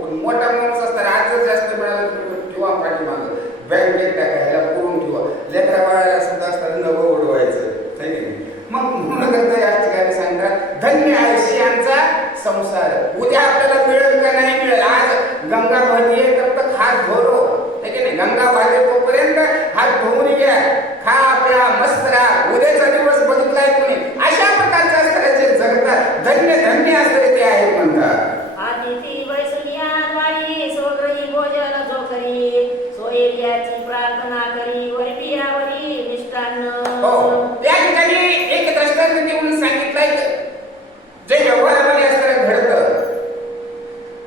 पण मोठा माणूस असताना आज जर जास्त मिळालं तर ठेवा पाठीमागं, बँकेत टाकायला पुरून ठेवा. लेकरा बाळाला सुद्धा असताना नवं उडवायचं, है की नाही? मग म्हणून या ठिकाणी सांगतात धन्य आयुष्य आमचा संसार. उद्या आपल्याला मिळेल का नाही मिळेल. आज गंगा वाहतीये तब तक हात धोरो, है की नाही? गंगा वाहते तोपर्यंत हात धुवून घ्या, खा प्या मस्त राहा. उद्याचा दिवस बघितलाय कोणी? अशा प्रकारच्या असणारे जगतात धन्य धन्य असणारे ते आहेत म्हणतात. अतिथी वैसुनियान वाणी सोगरी भोजन जो करी, सोयरियाची प्रार्थना करी, वैबियावरी मिष्टान्न. हो, त्या ठिकाणी एक दृष्टांत देऊन सांगितलंय जे व्यवहारामध्ये असणारं घडतं.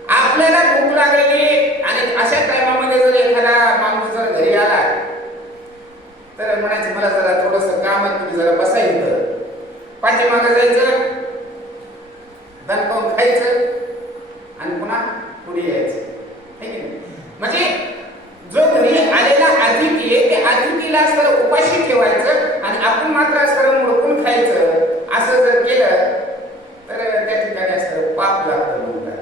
आपल्याला भूक लागलेली आणि अशा टायमामध्ये जर एखादा माणूस जर घरी आला तर म्हणायचं मला जरा थोडंसं काम आहे, तुम्ही जरा बसायचं, पाठीमागं जायचं, दणकावून खायचं आणि पुन्हा पुढे यायचं, है की नाही? म्हणजे जो घरी आलेला अतिथी आहे ते अतिथीला असं उपाशी ठेवायचं आणि आपण मात्र असं मुडकून खायचं. असं जर केलं तर त्या ठिकाणी असं पाप लागतं म्हणतात.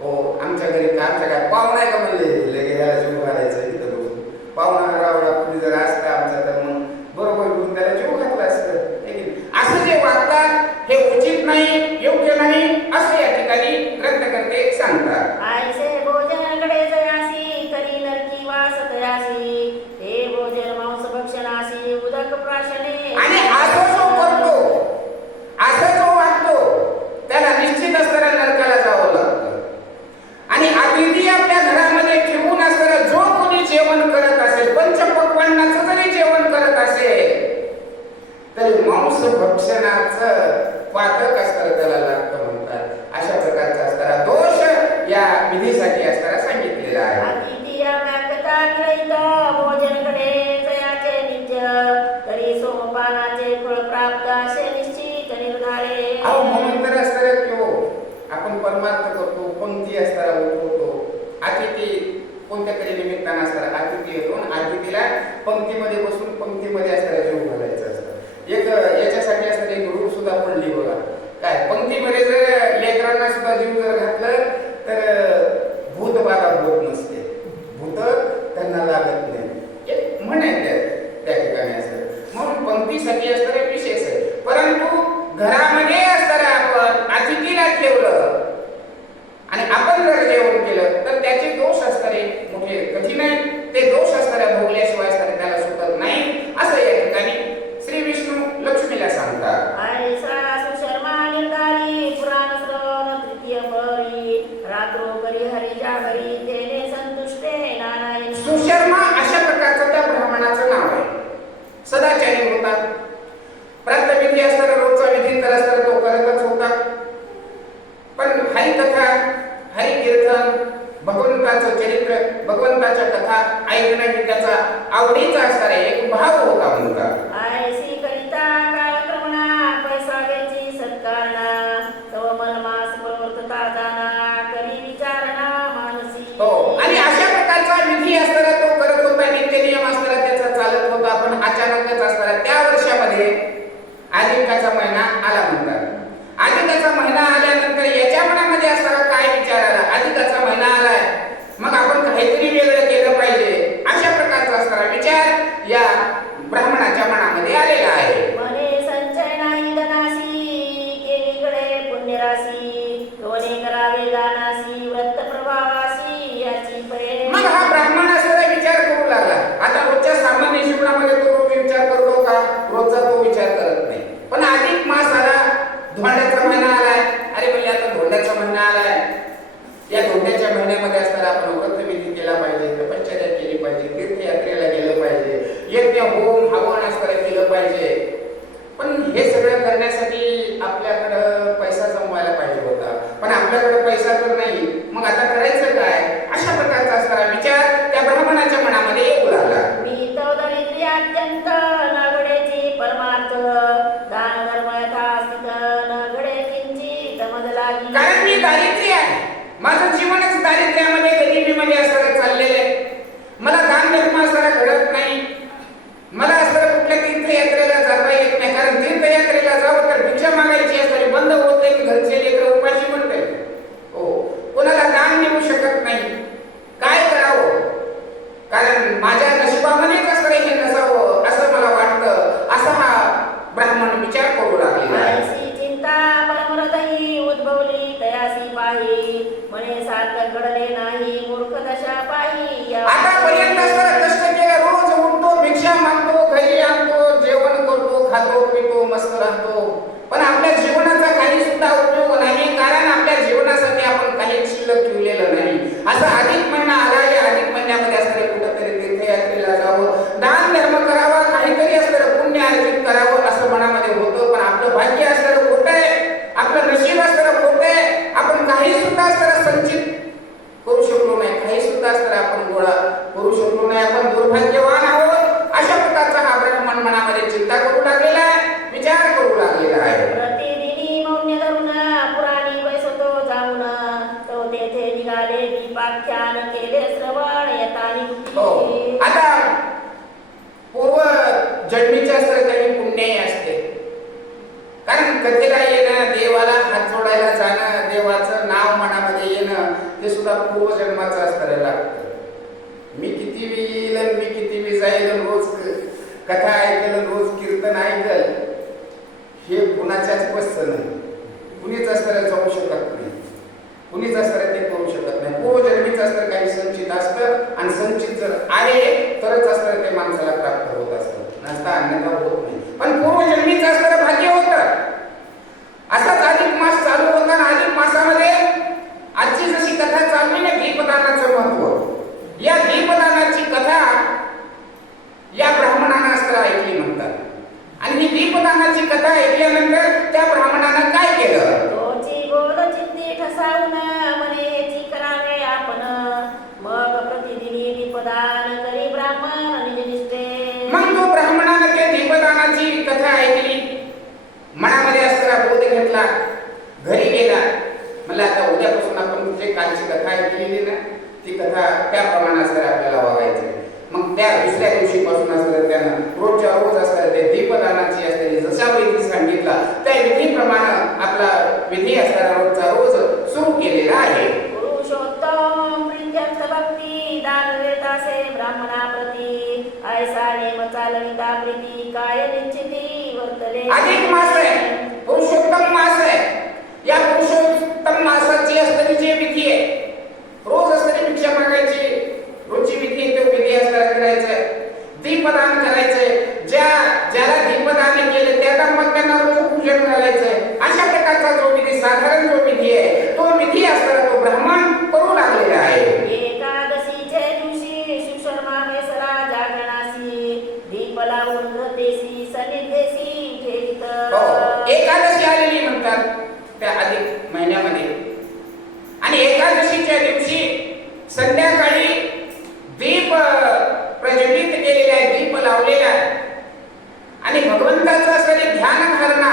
हो, आमच्या घरी का आमच्या काय पाहुणा आहे का म्हणले लगे याला जीव घालायचं तिथं बघून. पाहुणा रावडा कुणी जर असता आमचा तर मग बरोबर घेऊन त्याला जीव घातला असतं, है की नाही? असं जे वागतात हे उचित नाही, योग्य नाही असं या ठिकाणी ग्रंथकर्ते सांगतात. आयसे भोजनकडे जयासी तरी नरकी वास तयासी, हे भोजन मांस भक्षणासी उदक प्राशने. आणि असं जो करतो, असं जो वागतो त्याला निश्चित असणाऱ्या नरकाला जावं लागतं. आणि अतिथी आपल्या घरामध्ये ठेवून असणारा जो कोणी जेवण करत असेल, पंचपक्वान्नाचं जरी जेवण करत असेल तरी मांस भक्षणाचं पातक असणारं त्याला लागतं म्हणतात. अशा प्रकारचा असणारा दोष या विधीसाठी असणारा सांगितलेला आहे. अतिथी व्याप्यता गिळित भोजनकडे जयाचे नित्य, तरी सोमपानाचे फळ प्राप्त असे निश्चित निर्धारे. अहो म्हणून तर असणारा किंवा आपण परमार्थ करतो, पंक्ती असणारा उठवतो. अतिथी कोणत्या तरी निमित्तानं असणारा अतिथी येतो आणि अतिथीला पंक्तीमध्ये बसून पंक्तीमध्ये असणारा जीव घालायचा असतं. एक याच्यासाठी असणारी एक रूढ सुद्धा पडली बघा. काय पंक्तीमध्ये जर लेकरांना सुद्धा जीव जर घातलं तर भूत बाधा होत नसते, भूत त्यांना लागत नाही. एक म्हण आहे त्या ठिकाणी असतं. म्हणून पंक्तीसाठी असणारे विशेष आहे. परंतु घरामध्ये असणारा आपण अतिथीला ठेवलं आणि आपण जर जेवण केलं तर त्याचे दोष असणारे मोठे कठीण आहेत. ते दोष असणाऱ्या भोगल्याशिवाय असणारे त्याला सुटत नाही असं या ठिकाणी श्री विष्णू लक्ष्मीला सांगतात. आयसा सुशर्मा निर्धारी पुराण श्रवण तृतीय परी, रात्रो करी हरी जागरी तेने संतुष्टे नारायण. सुशर्मा अशा प्रकारचं त्या ब्राह्मणाचं नाव आहे. सदाचारी होता. प्रातःविधी असणारा रोजचा विधी तर असणारा तो करतच होता. पण हरिकथा, हरिकीर्तन, भगवंताचं चरित्र, भगवंताच्या कथा ऐकणं ही त्याचा आवडीचा असणारा एक भाव होता म्हणतात. आयसी करिता कालक्रमणा पैसा घ्यायची सत्कारणा, तव मनमास प्रवर्तता जाना करी विचारणा मानसी. हो, आणि अशा प्रकारचा विधी असणारा तो करत होता. नित्य नियम असणारा त्याचा चालत होता. पण अचानकच असणारा त्या वर्षामध्ये अधिकाचा महिना आला म्हणतात. अधिकाचा महिना आल्यानंतर याच्या मनामध्ये असणारा काय विचार आला? अधिकाचा महिना आलाय, मग आपण काहीतरी वेगळं केलं पाहिजे. अशा प्रकारचा असणारा विचार या ब्राह्मणाच्या मनामध्ये आलेला आहे. मने संचय नाही धनासी, केलीकडे पुण्यराशी, कोणे करावे दानासी, व्रत प्रभावासी याची प्रेरणा. मग हा ब्राह्मण असणारा विचार करू लागला. आता रोजच्या सामान्य जीवनामध्ये तो रोज विचार करतो का? रोजचा तो विचार करत नाही. पण अधिक मास आला, धोंड्याचा महिना आलाय. अरे म्हणजे आता धोंड्याचा महिना आलाय, या धोंड्याच्या महिन्यामध्ये असताना आपण व्रतविधी केला पाहिजे, तपश्चर्या केली पाहिजे, तीर्थयात्रेला गेलं पाहिजे, यज्ञ होम हवन असताना केलं पाहिजे. पण हे सगळं करण्यासाठी आपल्याकडं पैसा जमवायला पाहिजे होता. पण आपल्याकडे पैसा तर नाही, मग आता करायचं काय? अशा प्रकारचा असणारा विचार त्या ब्राह्मणाच्या मनामध्ये येऊ लागला. मी तो दरिद्री अत्यंत नगडेची परमार्थ, दान धर्म यथास्थित नगडे किंचित मद लागी. कारण मी दारिद्र्य आहे. माझं जीवनच दारिद्र्यामध्ये, गरिबीमध्ये असणारं चाललेलं आहे. मला दान धर्म असणारा घडत नाही. मला असणारं कुठल्या तीर्थयात्रेला जाता येत नाही. कारण तीर्थयात्रेला जावं तर भिक्षा मागायची असणारी बंद होत नाही. घरचे विचार करू लागलेला आहे. ऐसी चिंता परमहृदयी उद्भवली तयासी पाही म्हणे सार्थक घडले नाही मूर्ख दशा पाही. आतापर्यंत तर कष्ट केलं, रोज उठतो, भिक्षा मागतो, घरी आणतो, जेवण करतो, खातो पितो, मस्त राहतो, पण आपल्या जीवनाचा काही सुद्धा उपयोग नाही. कारण आपल्या जीवनासाठी आपण काही शिल्लक ठेवलेलं नाही. असा अधिक महिना आला, या अधिक महिन्यामध्ये असणारे कुठेतरी तीर्थयात्रेला जावं, दान धर्म करावा, काहीतरी असणारं पुण्य अर्जित करावं असं मनामध्ये होतं. पण आपलं भाग्य असणारं खोटं आहे, आपलं नशीब असणारं खोटं आहे. आपण काही सुद्धा असणारं संचित करू शकलो नाही, काही सुद्धा असणारं आपण गोळा करू शकलो नाही. आपण दुर्भाग्यवान आहोत. अशा प्रकारचा हा ब्रह्मन मनामध्ये चिंता करू लागलेला आहे, विचार करू लागलेला आहे. प्रतिदिनी मौन्य धरून पुराणी बैसतो जाऊन तो तेथे निघाले दीपाख्यान केले श्रवण येतानी. हो, आता पूर्व जन्मीच्या असं काही पुण्यही असते. कारण कधीला येणं, देवाला हात जोडायला जाणं, देवाचं नाव मनामध्ये येणं, ते सुद्धा पूर्वजन्माचं असताना लागतं. मी किती बी येईल, मी किती बी जाईल, रोज कथा ऐकल, रोज कीर्तन ऐकल, हे कुणाच्याच बसचं नाही. कुणीच असताना जाऊ शकत नाही, कुणीच असताना ते करू शकत नाही. पूर्वजन्मीच असताना काही संचित असतं, आणि संचित जर आले तरच असताना ते माणसाला प्राप्त होत असतं, नसता अन्यथा होत नाही. पण पूर्वजन्मीच असताना भाग्य होतं. असाच अधिक मास चालू होता, आणि अधिक मासामध्ये आजची जशी कथा चालू आहे ना, दीपदानाचं महत्व, या दीपदानाची कथा या ब्राह्मणानं असताना ऐकली म्हणतात. आणि ही दीपदानाची कथा ऐकल्यानंतर त्या ब्राह्मणानं काय केलं? तोची बोल चित्ती ठसावून म्हणेची करावे आपण मग प्रतिदिनी दीपदान करी ब्राह्मण निज निष्ठे. मग तो ब्राह्मणानं त्या दीपदानाची कथा ऐकली, मनामध्ये असताना बोध घेतला, घरी गेला, मला आता उद्यापासून आपण जे कालची कथा ऐकलेली ना, ती कथा त्याप्रमाणे असताना आपल्याला वागायची. मग त्या दुसऱ्या दिवशीपासून असताना त्यानं रोजच्या रोज असताना ते दीपदानाची असलेली जशा विधी सांगितला त्या विधीप्रमाणे आपला विधी असताना रोजचा रोज सुरू केलेला आहे. पुरुषोत्तम प्रित्यर्थ भक्ती दान देतासे ब्राह्मणाप्रती ऐसा नेम चालविता प्रीती काय निश्चिती वर्तले. अधिक मास आहे, पुरुषोत्तम मास आहे. या पुरुषोत्तम मासाची असलेली जी विधी आहे, रोज असलेली भिक्षा मागायची, रोजची विधी तो विधी असताना करायचं, दीपदान करायचंय, ज्याला दीपदान केलं त्याला मग त्यांना रोज पूजन घालायचंय. अशा प्रकारचा जो विधी, साधारण जो विधी आहे, तो विधी असताना तो ब्राह्मण करू लागलेला आहे. एकादशीचे दिवशी शिवशर्मा बेसरा जागरणासी दीप लावून धतेसी सन्निधेसी ठेवित. एकादशी आलेली म्हणतात त्या अधिक महिन्यामध्ये, आणि एकादशीच्या दिवशी संध्याकाळी दीप प्रज्वलित केलेले आहे, दीप लावलेला आहे, आणि भगवंताचं असलेली ध्यानधारणा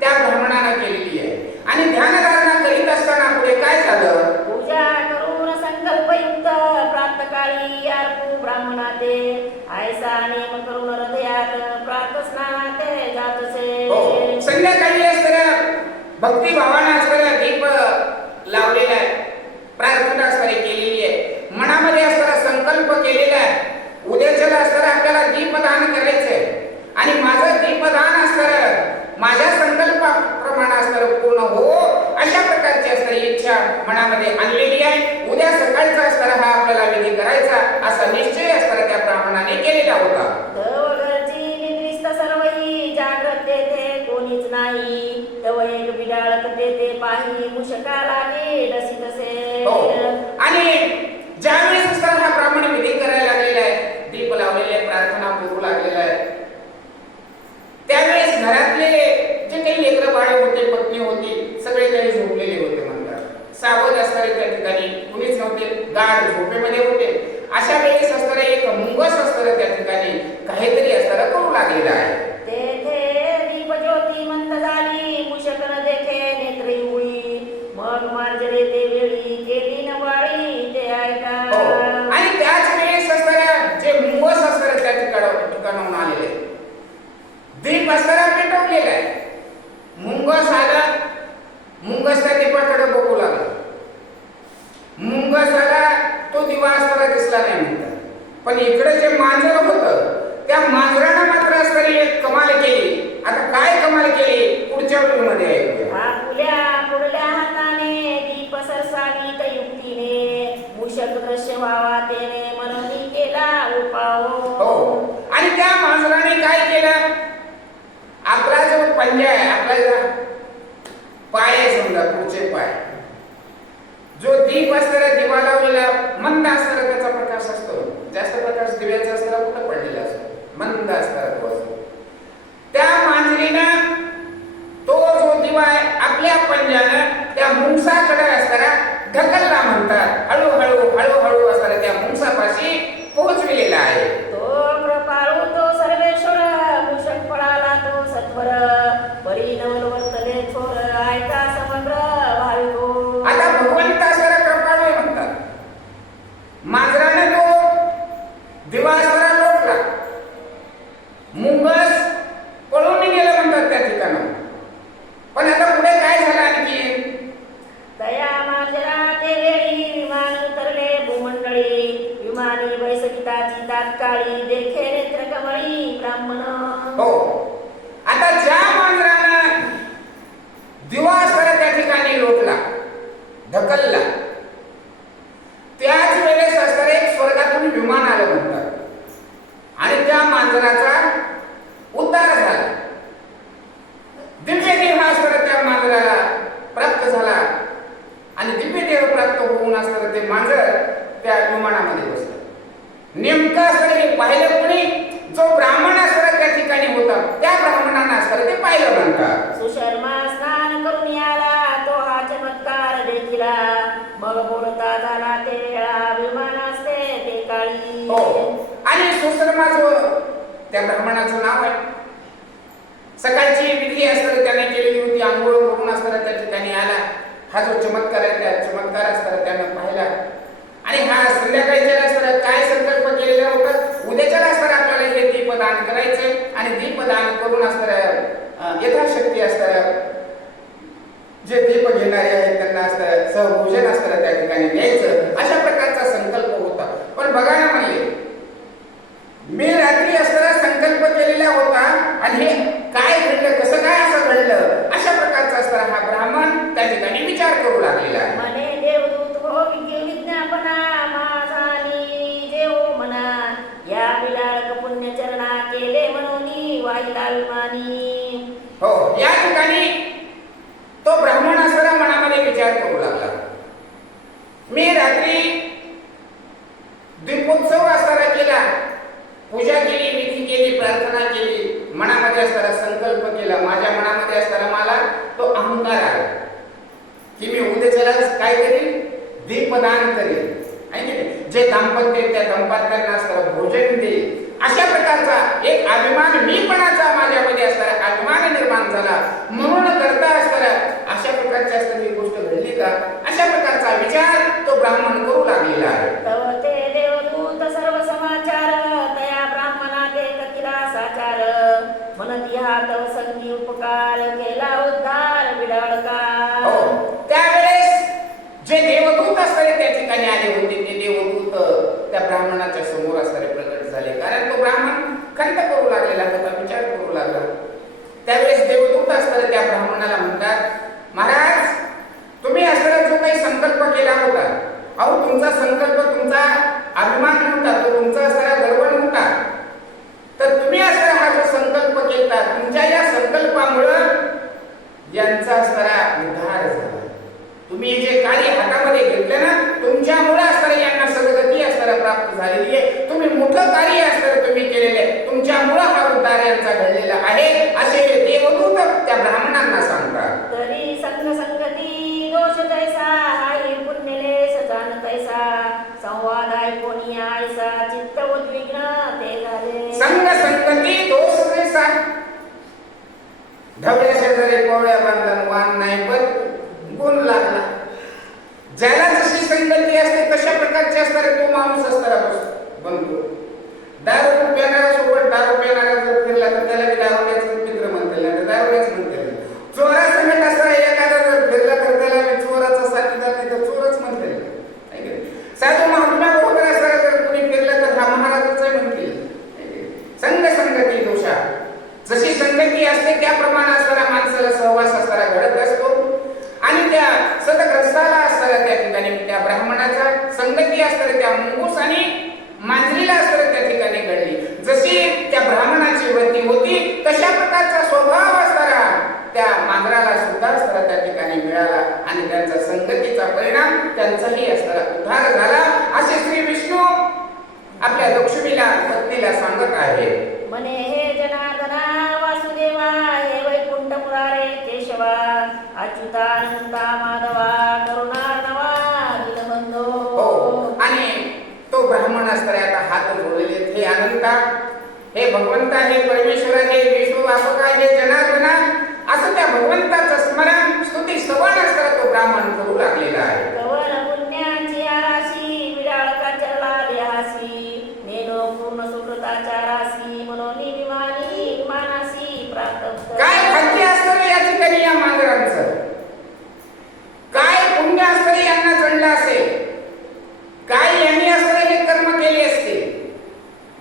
त्या ब्राह्मणानं केलेली आहे. आणि ध्यानधारणा करीत असताना पुढे काय झालं? पूजा करून संकल्पयुक्त प्रातकाळी अर्पू ब्राह्मणाते ऐसा नेम करून हृदयात प्रार्थना ते जातसे. संध्याकाळी असताना भक्तिभावानं असताना दीप लावलेला आहे, प्रार्थना असताना केलेली आहे, मनामध्ये असताना संकल्प केलेला आहे, उद्याच्याला असताना आपल्याला दीपदान करायचंय, आणि माझं दीपदान असताना माझ्या संकल्पाप्रमाणे असताना पूर्ण हो, अशा प्रकारची असणारी इच्छा मनामध्ये आणलेली आहे. उद्या सकाळचा असताना हा आपल्याला विधी करायचा असा निश्चय असताना त्या ब्राह्मणाने केलेला होता. घरची निद्रिस्त सर्वही जागृत तेथे कोणीच नाही, तव एक बिडाळक तेथे पाही मुशका लागे डसितसे. आणि ज्यावेळेस असताना हा ब्राह्मण विधी करायला लागलेला आहे, दीप लावलेले, प्रार्थना करू लागलेला आहे, त्यावेळेस घरातले जे काही लेकरं बाळे होते, पत्नी होती, सगळे काही झोपलेले होते म्हणतात. सावध असणारे त्या ठिकाणी कुणीच नव्हते, गाढ झोपेमध्ये होते. अशा वेळेस असणारा एक मुंगस असणारा त्या ठिकाणी काहीतरी असणारा करू लागलेला आहे. तेथे दीप ज्योती मंद झाली मुशक न देखे नेत्री उळी मग मार्जरे ते वेळी केली न वाळी ते ऐका. आणि त्याच वेळेस असणारा जे मुंगस असणारा त्या ठिकाणाहून आलेले, दीप असताना पेटवलेला आहे, मुंगस आला, मुंगस त्या दीपाकडे बघू लागला, मुंगस आला, तो दिवा असताना दिसला नाही म्हणतात. पण इकडे जे मांजर होतं त्या मांजरानं मात्र असणारी एक कमाल केली. आता काय कमाल कमाल केली पुढच्या व्हिडिओमध्ये ऐकूया. आपल्या पुढल्या हाताने दीप सरसावीत युक्तीने मूषक दृश्य व्हावा तेने मनोनी केला उपाव. हो, आणि त्या मांजराने काय केलं? आपला जो पंजा आहे, आपला जो पाय आहे, समजा पुढचे पाय, जो दीप असणारा दिवा लावलेला मंद असणारा त्याचा प्रकाश असतो, जास्त प्रकाश दिव्याचा असणारा कुठं पडलेला असतो, मंद असणारा तो असतो. त्या मांजरीनं तो जो दिवा आहे आपल्या पंजानं त्या मुंगसाकडे असणारा ढकलला म्हणतात, हळूहळू हळूहळू असणारा त्या मुंगसापाशी पोहोचविलेला आहे. तो कृपाळू तो सर्वेश्वर मूषक पळाला तो सत्वर परी नवल वर्तले छोर ऐका समग्र भाविको. आता भगवंत असणारा कृपाळू आहे म्हणतात. मांजराने तो दिवा असणारा लोटला, मुंगस पळून गेलं म्हणतात त्या ठिकाणी. पण आता पुढे काय झालं आणखी? दया मांजरा ते वेळी विमान उतरले भूमंडळी विमानी वैसकिताची तात्काळी देखे नेत्र कमळी ब्राह्मण. हो, आता ज्या मांजरानं दिवा असणारा त्या ठिकाणी लोटला, ढकलला, त्याच वेळेस असणारे एक स्वर्गातून विमान आलं म्हणतात आणि त्या मांजराचा उद्धार झाला. दिव्य देह असणारा त्या मांजराला प्राप्त झाला आणि दिव्य देह प्राप्त होऊन असणारं ते मांजर त्या विमानामध्ये बसलं. नेमकं असणारे पाहिलं कोणी? जो ब्राह्मण असणारा त्या ठिकाणी होता, त्या ब्राह्मणांना असणारं ते पाहिलं म्हणतात. सुशर्मा स्नान करून याला तो हा चमत्कार देखिला मग बोलता झाला ते वेळा विमान असते ते काळी. हो, आणि सुशर्मा जो त्या ब्राह्मणाचं नाव आहे, सकाळची विधी असणारी त्याने केलेली होती, आंघोळ करून असणारा त्या ठिकाणी आला. हा जो चमत्कार आहे त्या चमत्कार असणारा त्यानं पाहिला आणि हा संध्याकाळीच्या असणारा काय संकल्प केलेला होता? उद्याच्याला असणारा आपल्याला हे दीपदान करायचंय आणि दीपदान करून असणारा यथाशक्ती असणारा जे दीप घेणारे आहेत त्यांना असणारा सहभोजन असणारा त्या ठिकाणी द्यायचं, अशा प्रकारचा संकल्प होता. पण बघा ना म्हणले, मी रात्री असणारा संकल्प केलेला होता आणि हे काय घडलं, कसं काय असं घडलं, अशा प्रकारचा असणारा हा ब्राह्मण त्या ठिकाणी विचार करू लागलेला आहे. मने देवदूत हो विज्ञापना माझानी जे हो म्हणा या विलाळक पुण्यचरणा केले म्हणून वाहिला विमानी. हो, या ठिकाणी तो ब्राह्मण असणारा मनामध्ये विचार करू लागला, मी रात्री दीपोत्सव असणारा केला, पूजा केली, विधी केली, प्रार्थना केली, मनामध्ये असणारा संकल्प केला, माझ्या मनामध्ये असणारा मला तो अहंकार आला की मी उद्याच्याला काय करेल? दीपदान करेल, जे दाम्पत्य त्या दाम्पत्यांना असणारा भोजन देईल, अशा प्रकारचा एक अभिमान मीपणाचा माझ्यामध्ये असणारा अभिमान निर्माण झाला. म्हणून करता असणारा अशा प्रकारची असणारी गोष्ट घडली का, अशा प्रकारचा विचार तो ब्राह्मण करू लागलेला आहे. तव ते देवदूत सर्व समाचार तया ब्राह्मणा ते कथिला साचार म्हणत ह्या तव संगी उपकार केला उद्धार विडाळका. हो, त्यावेळेस जे देवदूत असणारे त्या ठिकाणी आले होते ते देवदूत त्या ब्राह्मणाच्या समोर असणारे प्रकट झाले, कारण तो ब्राह्मण खंत करू लागलेला होता, विचार करू लागला. त्यावेळेस देवदूत असणारे त्या ब्राह्मणाला म्हणतात, महाराज तुम्ही असणारा जो काही संकल्प केला होता, अहो तुमचा संकल्प तुमचा अभिमान नव्हता, तो तुमचा असणारा गर्व नव्हता, तर तुम्ही असणारा हा जो संकल्प केला, तुमच्या या संकल्पामुळं यांचा असणारा उद्धार झाला. तुम्ही जे कार्य हातामध्ये घेतलं ना, तुमच्यामुळे असणारा यांना सद्गती असणारा प्राप्त झालेली आहे. तुम्ही मोठं कार्य असणारं तुम्ही केलेलं आहे, तुमच्यामुळे हा उद्धार यांचा घडलेला आहे, असे देवदूत त्या ब्राह्मणांना सांगतात. तरी संग संगती दोष तैसा हाही पुण्यलेस जाण तैसा संवाद ऐकोनी आयसा चित्त उद्विग्न ते झाले. संग संगती दोष तैसा, ढवळ्या शेजारी कोवळ्या बांधून वान नाही पण गुण लागला. ज्याला जशी संगती असते तशा प्रकारचे असणारे तो माणूस असणारा बनतो. दारू पिणाऱ्या सोबत दारू पिणारा जर फिरला तर त्याला दारुड्याच मित्र म्हणतील, नाही दारुड्याच म्हणतील. चोरा संगत असणारा एखादा जर फिरला तर त्याला चोराचा साथीदार नाही तर चोरच म्हणतील. साधू महात्म्या बरोबर असणारा जर कोणी फिरला तर हा महाराजच म्हणतील. संग संगती दोषा, जशी संगती असते त्याप्रमाणे असणारा सुद्धा असताना त्या ठिकाणी मिळाला आणि त्यांचा संगतीचा परिणाम त्यांचाही असताना उद्धार झाला असे श्री विष्णू आपल्या लक्ष्मीला पत्नीला सांगत आहे. म्हणे हे जनार्दना वासुदेवा हे वैकुंठ मुरारे केशवा अच्युतानंता माधवा करुणार्णवा दीनबंधो. हो, आणि तो ब्राह्मण असताना आता हात जोडलेले हे अनंता, हे भगवंता, हे परमेश्वर, हे विष्णू बापका, हे जनार्दना असं त्या भगवंताचं स्मरण स्तुती स्तवन असताना तो ब्राह्मण करू लागलेला आहे. कवन पुण्याची आराशी विडाळका चरला देहासी नेनो पूर्ण सुकृताच्या राशी मनोनी विमानी मानासी प्राप्त. काय भाग्य असतं या ठिकाणी या मांजरांचं, काय पुण्य असतं यांना जडलं असेल, काय यांनी असं हे कर्म केले असते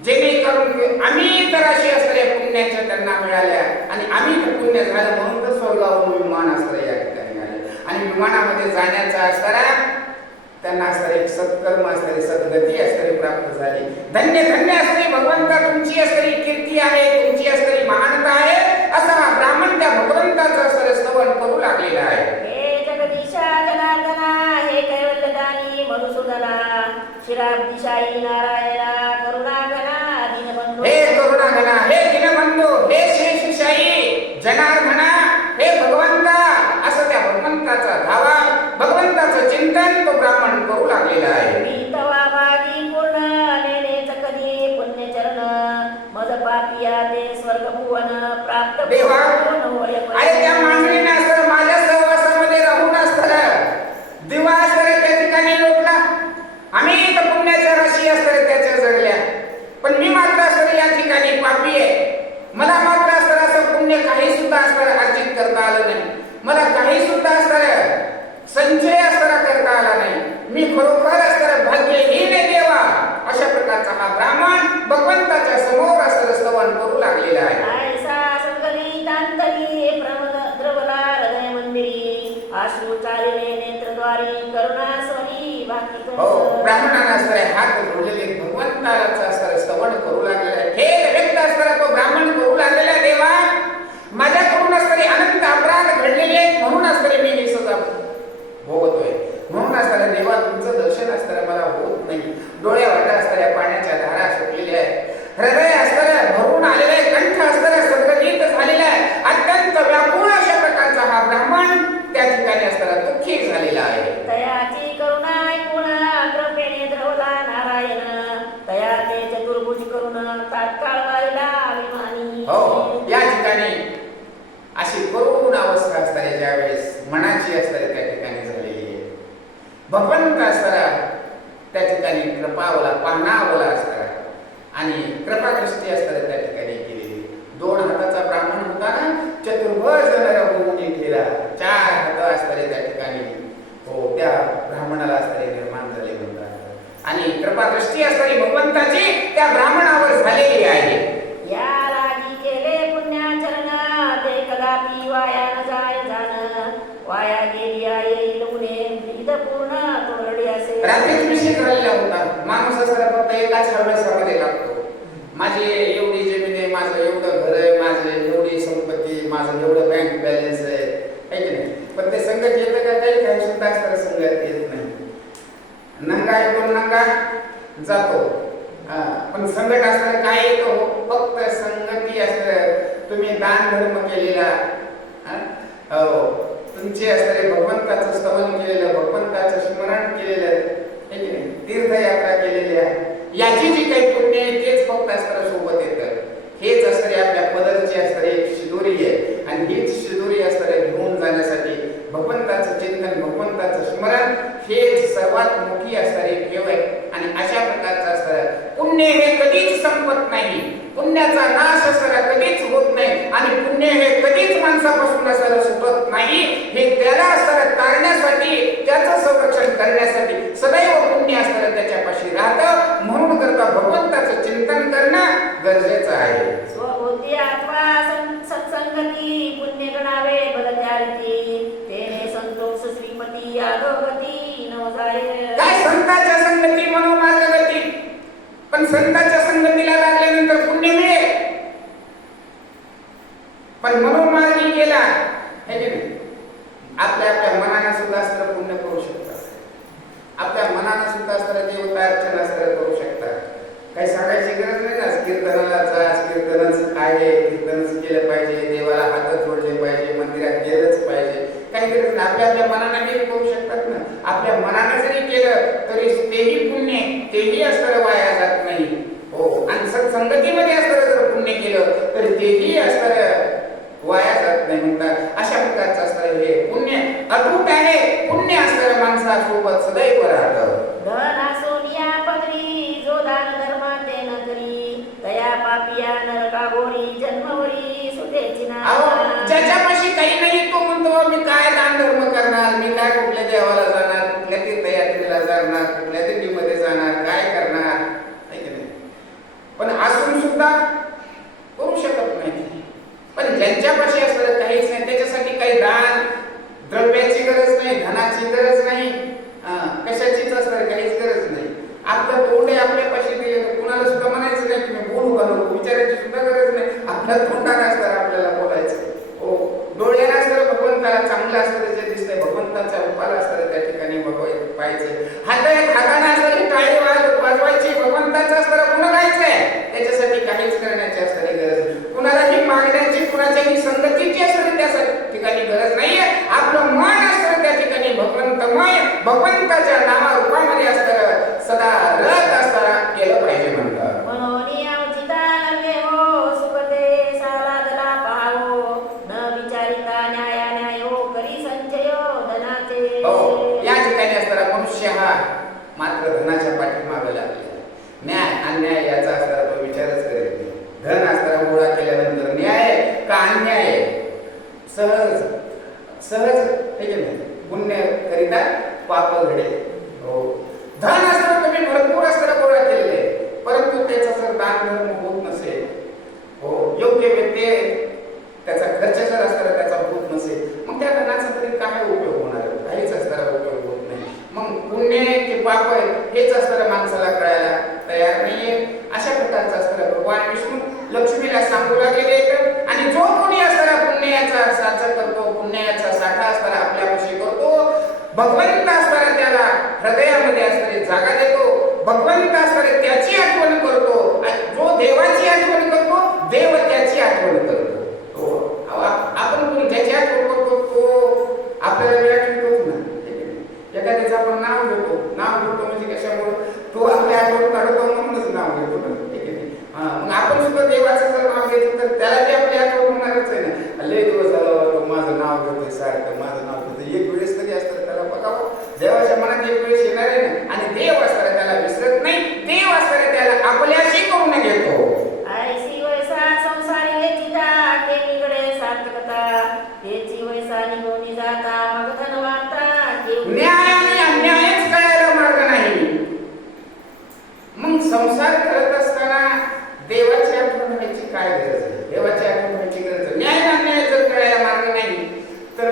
जेणेकरून आम्ही तर अशी असणाऱ्या पुण्याच्या त्यांना मिळाल्या आणि आम्ही तर पुण्य झालं म्हणून तर स्वर्गावरून विमान असतं या ठिकाणी आले आणि विमानामध्ये जाण्याचा असणारा त्यांना असणारे सत्कर्म असणारी सद्गती असणारी प्राप्त झाली. धन्य धन्य असणारी भगवंता तुमची असणारी कीर्ती आहे, तुमची असणारी महानता आहे असा हा ब्राह्मण त्या भगवंताचं असणारे स्तवन करू लागलेला आहे. हे जगदीशा जनार्दना हे कैवल्यदानी मधुसूदना शिराब्दिशाई नारायणा करुणागणा दीनबंधो. हे करुणागणा, हे दीनबंधू, हे शेषशाही जनार्दना, हे भगवंता असं त्या भगवंताचा धावा भगवंताचं चिंतन तो ब्राह्मण करू लागलेला आहे. मी तवा भागी पूर्ण नेनेच कधी पुण्यचरण मद पापिया ते स्वर्ग भुवन प्राप्त देवा, होय. अरे त्या मांजरीने असं माझ्या सहवासामध्ये राहून असताना दिवा असताना त्या ठिकाणी लोटला, आम्ही तर पुण्याच्या राशी असताना त्याच्या जगल्या, पण मी मात्र असताना या ठिकाणी पापी आहे, मला मात्र असताना असं पुण्य काही सुद्धा असताना अर्जित करता आलं नाही, मला काही सुद्धा असताना संचय असताना करता आला नाही, मी खरोखर असताना भाग्यहीन आहे देवा. अशा प्रकारचा हा ब्राह्मण भगवंताच्या समोर असताना स्तवन करू लागलेला आहे. आयसा संगलितांतरी प्रमद द्रवला हृदय मंदिरी आश्रू चालिले नेत्रद्वारी करुणास्वरी भाकित. हो, ब्राह्मणाने असणारे हात जोडलेले भगवंताचं असणारे स्तवन करू लागलेला आहे. हे व्यक्त असणारा तो ब्राह्मण करू लागलेला आहे. देवा, माझ्याकडून असणारे अनंत अपराध घडलेले आहेत म्हणून असणारे मी हे सजा भोगतोय, म्हणून असताना देवा तुमचं दर्शन असताना मला होत नाही, डोळ्या वाटा असणाऱ्या पाण्याच्या धारा सुटलेल्या आहेत, हृदय असणाऱ्या भरून आलेला आहे, कंठ असणाऱ्या सद्गतीत झालेला आहे, अत्यंत व्याकुळ अशा प्रकारचा हा ब्राह्मण त्या ठिकाणी असताना दुःखी झालेला आहे. तयाची करुणा ऐकून कृपेने द्रवला नारायण तया ते चतुर्भुज करून तात्काळ वाहिला अभिमानी. हो, या ठिकाणी अशी करुण अवस्था असणारी ज्यावेळेस मनाची असणारी त्या ठिकाणी झालेली आहे, भगवंत असताना त्या ठिकाणी कृपावला पाहणावला असताना आणि कृपादृष्टी असताना त्या ठिकाणी केलेली. 2 हाताचा ब्राह्मण होता ना, चतुर्भुज होऊन ठेला, 4 हात असणारे त्या ठिकाणी हो त्या ब्राह्मणाला असणारे निर्माण झाले म्हणतात आणि कृपादृष्टी असणारी भगवंताची त्या ब्राह्मणावर झालेली आहे. या लागी केले पुण्याचरण ते कदापि वाया न जाय जाण वाया गेली येईल उणे विध पूर्ण तोरडी असे. रात्रीच विषय झालेला होता. माणूस असताना फक्त एकाच हवेसामध्ये लागतो, माझी एवढी जमीन आहे, माझं एवढं घर आहे, माझं एवढी संपत्ती, माझं एवढं बँक बॅलन्स आहे की नाही, पण ते संकट येतं का काही सुद्धा असताना संकट येत नाही. नंगा येतो, नंगा जातो, पण संकट असताना काय येतो, फक्त संगती असतं. तुम्ही दान धर्म केलेला, तुमचे असणारे भगवंताचं स्तवन केलेलं, भगवंताचं स्मरण केलेलं, तीर्थयात्रा केलेली आहे, याची जी काही पुण्य आहे तेच फक्त असणारं सोबत येतं. हेच असणारे आपल्या पदरची असणारी एक शिदोरी आहे आणि हीच शिदोरी असणारे घेऊन जाण्यासाठी भगवंताचं चिंतन, भगवंताचं स्मरण हेच सर्वात मोठी असणारी ठेव आहे. आणि अशा प्रकारचं असणारं पुण्य हे कधीच संपत नाही, पुण्याचा नाश असणारा कधीच होत नाही आणि पुण्य हे कधीच माणसापासून असणारं सुटत नाही. हे त्याला असणारं टाळण्यासाठी, त्याचं संरक्षण करण्यासाठी सदैव पुण्य असणारं त्याच्यापाशी राहतं. म्हणून करता भगवंताचं चिंतन करणं गरजेचं आहे. स्वबुद्धी अथवा सत्संगती पुण्य गणावे बलत्यारिती तेने संतोष श्रीमती अधोगती नवजाय. काय संतांच्या संगती मनोमार्गगती, पण संतांच्या संगतीला लागल्यानंतर पुण्य मिळेल, पण मनोमार्गी गेला हे की नाही आपल्या आपल्या मनानं सुद्धा अस्त्र पुण्य करू शकतात. आपल्या मनानं सुद्धा अस्त्र देवता अर्चना अस्त्र करू शकतात. काही सांगायची गरज नाही ना. कीर्तनाला जा, कीर्तनाचं काय आहे, कीर्तनच केलं पाहिजे, देवाला हात जोडले पाहिजे, मंदिरात गेलंच पाहिजे, काही गरज नाही. आपल्या आपल्या मनानं हे करू शकतात ना. आपल्या मनानं जरी केलं तरी तेही पुण्य, तेही अस्त्र वाया जात नाही. हो, आणि सत्संगतीमध्ये अस्त्र जर पुण्य केलं तरी तेही अस्त्र वाया जात नाही म्हणतात. अशा प्रकारचं अस्त्र हे पुण्य अतूट आहे. पुण्य अस्त्र माणसासोबत सदैव राहतं. धन सोनिया पदरी जो दान धर्म ते न करी तया पापिया नरकागोरी जन्मवरी सुतेची ना. ज्याच्यापाशी काही नाही तो म्हणतो मी काय दान धर्म करणार, मी काय कुठल्या देवाला जाणार, कुठल्या तीर्थयात्रेला जाणार, कुठल्या दिंडीमध्ये जाणार, काय करणार, आहे की नाही. पण असून सुद्धा करू शकत नाही. पण ज्यांच्यापाशी असलं काहीच नाही त्याच्यासाठी काही दान द्रव्याची गरज नाही, धनाची गरज नाही, कशाचीच असणार काहीच गरज नाही. आपलं तोंड आपल्यापाशी दिले तर कुणाला सुद्धा म्हणायचं नाही की मी बोलू का नको, विचारायची सुद्धा गरज नाही. आपल्या तोंडाने असणार आपल्याला बोलायचं. हो, डोळ्याला असतं भगवंताला चांगलं असतं जे दिसतंय, भगवंताच्या रूपाला असतं त्या ठिकाणी पाहिजे. हाताने असतं टाळी वाजवायची, भगवंताचं असतं पुन्हा गायचंय, त्याच्यासाठी काहीच करण्याची असणारी गरज, कुणालाही मागण्याची, कुणाच्याही संगतीची असणारी त्या ठिकाणी गरज नाहीये. आपलं मन असतं त्या ठिकाणी भगवंतमय, भगवंताच्या नामा रूपामध्ये असतं सदा रत असताना केलं पाहिजे म्हणतात. या ठिकाणी असताना मनुष्य हा मात्र धनाच्या पाठीमागे लागलेला. न्याय अन्याय याचा असताना तो विचारच करीत नाही. धन असताना गोळा केल्यानंतर न्याय का अन्याय, सहज सहज हे नाही, पुण्य करिता पाप घडे. हो, धन असताना तुम्ही भरपूर असताना गोळा केलेले, परंतु त्याचा जर दान धर्म होत नसेल, हो योग्य व्यक्ती त्याचा खर्च जर असताना त्याचा होत नसेल, मग त्या धनाचा तरी काय उपयोग होणार, काहीच असताना उपयोग होत नाही. मग पुण्य की पाप हेच असताना माणसाला कळायला तयार नाहीये. अशा प्रकारचं असताना भगवान विष्णू लक्ष्मीला सांगू लागलेले आणि जो कोणी असताना पुण्याचा साचा करतो, पुण्याचा साठा असताना आपल्यापाशी करतो, भगवंत असताना त्याला हृदयामध्ये असणारी जागा देतो, भगवंत असताना त्याची आठवण करतो, आणि जो देवाची आठवण करतो देव त्याची आठवण करतो. आपण ज्याची आठवण करतो तो आपल्याला वेळ ठेवतो ना. एखाद्याचं आपण नाव घेतो म्हणजे कशामुळे तो आपल्या आठवण काढतो म्हणूनच नाव घेतो ना. ठीक आहे. मग आपण सुद्धा देवाचं जर नाव घेतो तर त्याला ते आपली आठवण होणारच आहे ना. लय दिवस झालं माझं नाव घेतोय, सारखं माझं नाव घेतोय. एक वेळेस तरी असतं त्याला बघावं. देवाच्या मनात एक वेळेस येणार आहे ना, आणि देव असताना त्याला विसरत नाही, देव असताना त्याला आपल्याशी करून घेतो. ऐसी वैसा संसारी वेचिता केलीकडे सार्थकता त्याची वैसा निघून जाता मग धनवाता. न्याय आणि अन्यायच कळायला मार्ग नाही. मग संसार करत असताना देवाची आठवण व्हायची काय गरज आहे, देवाची आठवण व्हायची गरज आहे. न्याय आणि अन्याय जर कळायला मार्ग नाही तर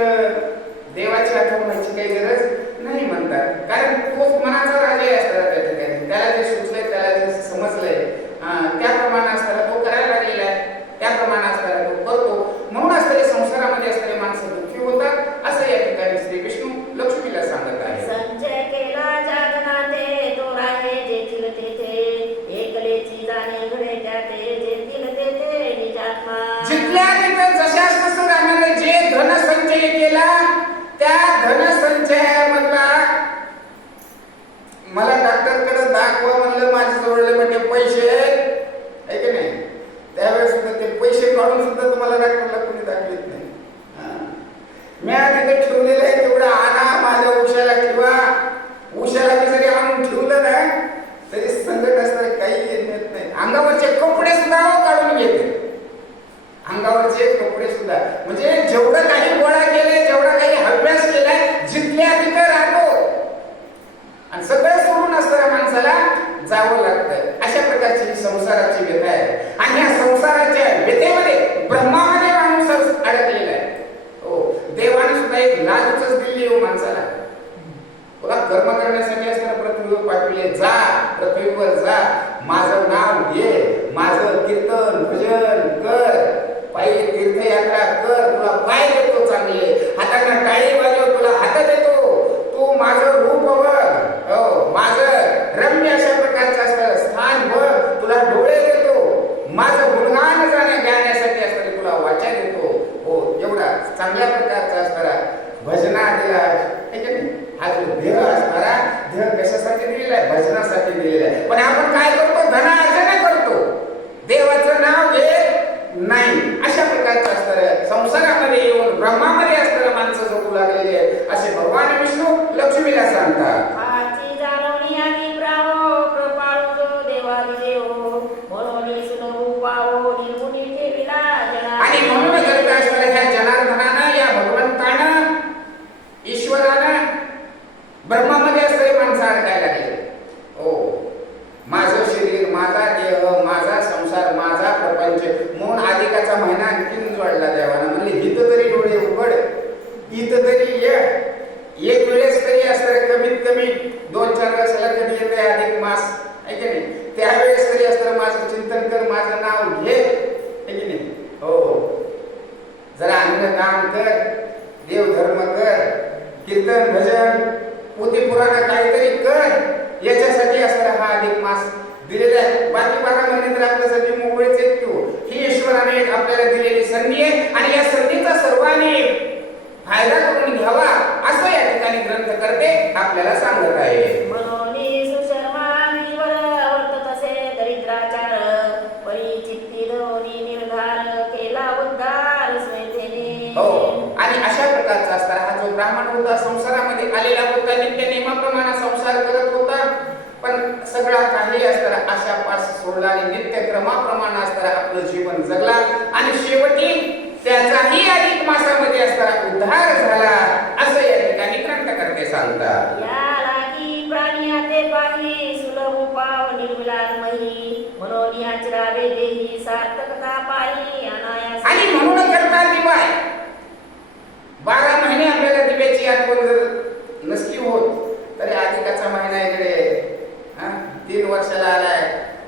देवाची आठवण व्हायची काही गरज नाही म्हणतात. कारण तोच मनाचा राजा असतात त्या ठिकाणी. त्याला जे सुचलंय, त्याला जे समजलंय त्याप्रमाणे असताना तो करायला लागलेला आहे, त्याप्रमाणे असताना तो करतो. म्हणून असणारे संसारामध्ये असणारे माणसं दुःखी होतात, असं या ठिकाणी श्री विष्णू लक्ष्मीला सांगत आहे. संचय केला जागनाते तो राहे जेथील तेथे एकलेची जाणे घडे त्याते जेथील तेथे निजात्मा. जिथल्या तिथं जशाच तसं राहणारे जे धन संचय केला त्या धन संचयामधला मला डॉक्टरकडे दाखवा म्हणलं, माझ्या जवळ म्हणजे पैसे आहे की नाही, त्यावेळेस सुद्धा ते पैसे काढून सुद्धा तुम्हाला डॉक्टरला कोणी दाखवित नाही. मी तिथे ठेवलेलं आहे तेवढं आणा, माझ्या उशाला ठेवा. उशाला जरी आणून ठेवलं ना तरी संकट असताना काही येत नाही. अंगावरचे कपडे सुद्धा काढून घेते, अंगावरचे कपडे सुद्धा. म्हणजे जेवढं काही गोळा केलंय, जेवढा काही अभ्यास केलाय, जिथल्या तिथं राहतो आणि सगळं सोडून असताना माणसाला जावं लागतं. अशा प्रकारची ही संसाराची व्यथा आहे. आणि या संसाराच्या व्यथेमध्ये ब्रह्मामध्ये माणूस अडकलेला आहे. हो, देवाने सुद्धा एक लाजच दिली हो माणसाला. तुला कर्म करण्यासाठी असताना पृथ्वीवर पाठवले, जा पृथ्वीवर जा, माझं नाव घे, माझं कीर्तन भजन कर, पायी तीर्थयात्रा कर, तुला पाय देतो चांगले, हाताला टाळी वाजव, चांगल्या प्रकारचा असणारा भजना दिला आहे की नाही? हा जो देह असणारा देह कशासाठी दिलेला आहे? भजनासाठी दिलेला आहे. पण आपण काय करतो? धनार्जन करतो, देवाचं नाव घेत नाही. अशा प्रकारचं असणारं संसारामध्ये येऊन ब्रह्मामध्ये असणारं माणसं जगू लागलेले आहेत असे भगवान विष्णू लक्ष्मीला सांगतात. आची जाणवणी आणि ब्रावो कृपाळू जो देवादिदेव म्हणून सुनवू पावो निर्गुणी ठेविला जना. आणि म्हणून करत असणाऱ्या ह्या जनार्दनानं, या भगवंतानं, ईश्वरानं ब्रह्मामध्ये असणारे माणसं अडकायला लागले. हो, माझं शरीर, माझा देह, माझा संसार, माझा प्रपंच म्हणून अधिकाचा महिना आणखीन जोडला देवानं. म्हणले हित तरी डोळे उघड, हित तरी ये. एक वेळेस तरी असणारे कमीत कमी 2-4 वर्षाला कधी येते अधिक मास आहे की नाही? त्यावेळेस तरी असणारं माझं चिंतन कर, माझं नाव घे आहे की नाही? हो, जरा अन्नदान कर, देवधर्म कर, कीर्तन भजन पोथी पुराण काहीतरी कर. याच्यासाठी असणारा हा अधिक मास दिलेला आहे. बाकी 12 महिने तर आपल्यासाठी मोकळेच आहेत की हो. ही ईश्वराने एक आपल्याला दिलेली संधी आहे आणि या संधीचा सर्वांनी फायदा करून घ्यावा असं या ठिकाणी ग्रंथकर्ते आपल्याला सांगत आहे. म्हणून सुशर्मानीवर वर्तत असे दरिद्राचार परिचित्ती दोन्ही निर्धार केला उद्धार स्मृतीने. हो, आणि अशा प्रकारचा असणारा हा जो ब्राह्मण होता, संसारामध्ये आलेला होता, नित्य नियमाप्रमाणे संसार करत होता, पण सगळा काही असणारा आशापास सोडला आणि नित्य क्रमाप्रमाणे असणारा आपलं जीवन जगला आणि शेवटी त्याचाही अधिक मासामध्ये असणारा उद्धार झाला असं या ठिकाणी ग्रंथकर्ते सांगतात. या लागी प्राणी हाते पाही सुलभ पाव निर्विलामही म्हणून आचरावे देही सार्थकता पाही अनायास. आणि म्हणून करता दिवाय 12 महिने आपल्याला दिव्याची आठवण जर नसली होत तरी अधिकाचा महिना इकडे 3 वर्षाला आलाय,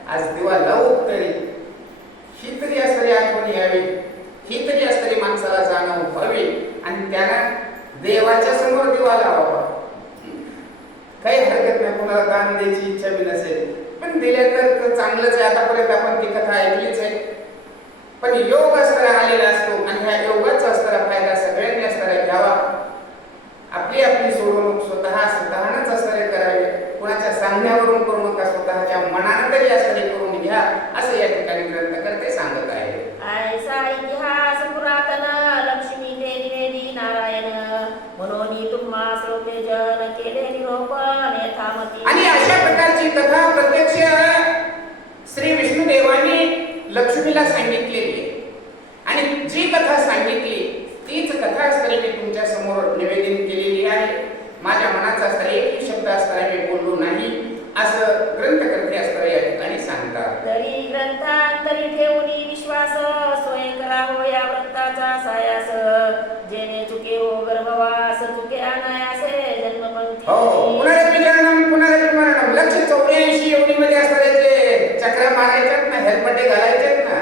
आज दिवा लावू तरी ही तरी असणारी आठवण यावी, ही तरी असणारी माणसाला जाणव व्हावी आणि त्यानं देवाच्या समोर दिवा लावावा. काही हरकत नाही, कोणाला दान द्यायची इच्छा बी नसेल पण दिल्या तर चांगलंच आहे. आतापर्यंत आपण ती कथा ऐकलीच आहे. पण योग असणारा आलेला असतो आणि ह्या योगाचा असणारा फायदा सगळ्यांनी असणारा घ्यावा. आपली आपली सोडवणूक स्वतःनंच असणारे करावे. कुणाच्या सांगण्यावरून करू नका, स्वतःच्या मनानं तरी असणारे करून घ्या असं या ठिकाणी ग्रंथकर्ते सांगत आहे. ऐसा इतिहास पुरातन लक्ष्मी ते निवेदी नारायण म्हणून तुम्हा श्रोते जन केले निरोपण यथामती. आणि अशा प्रकारची कथा प्रत्यक्ष श्री विष्णुदेवांनी लक्ष्मीला सांगितलेली आहे आणि जी कथा सांगितली तीच कथा असणारी मी तुमच्या समोर निवेदन केलेली आहे. माझ्या मनाचा असणारा एकही शब्द असणारा मी बोललो नाही असं ग्रंथकर्ते असणारा या ठिकाणी सांगतात. तरी ग्रंथांतरी ठेवून विश्वास स्वयं करावो या वृत्ताचा सायास जेणे चुके हो गर्भवास चुके अनायासे जन्मपंथी. हो, पुनरपि मरणम 184 योनीमध्ये असणारे जे चक्रा मारायच्यात ना, हेलपटे घालायचेत ना,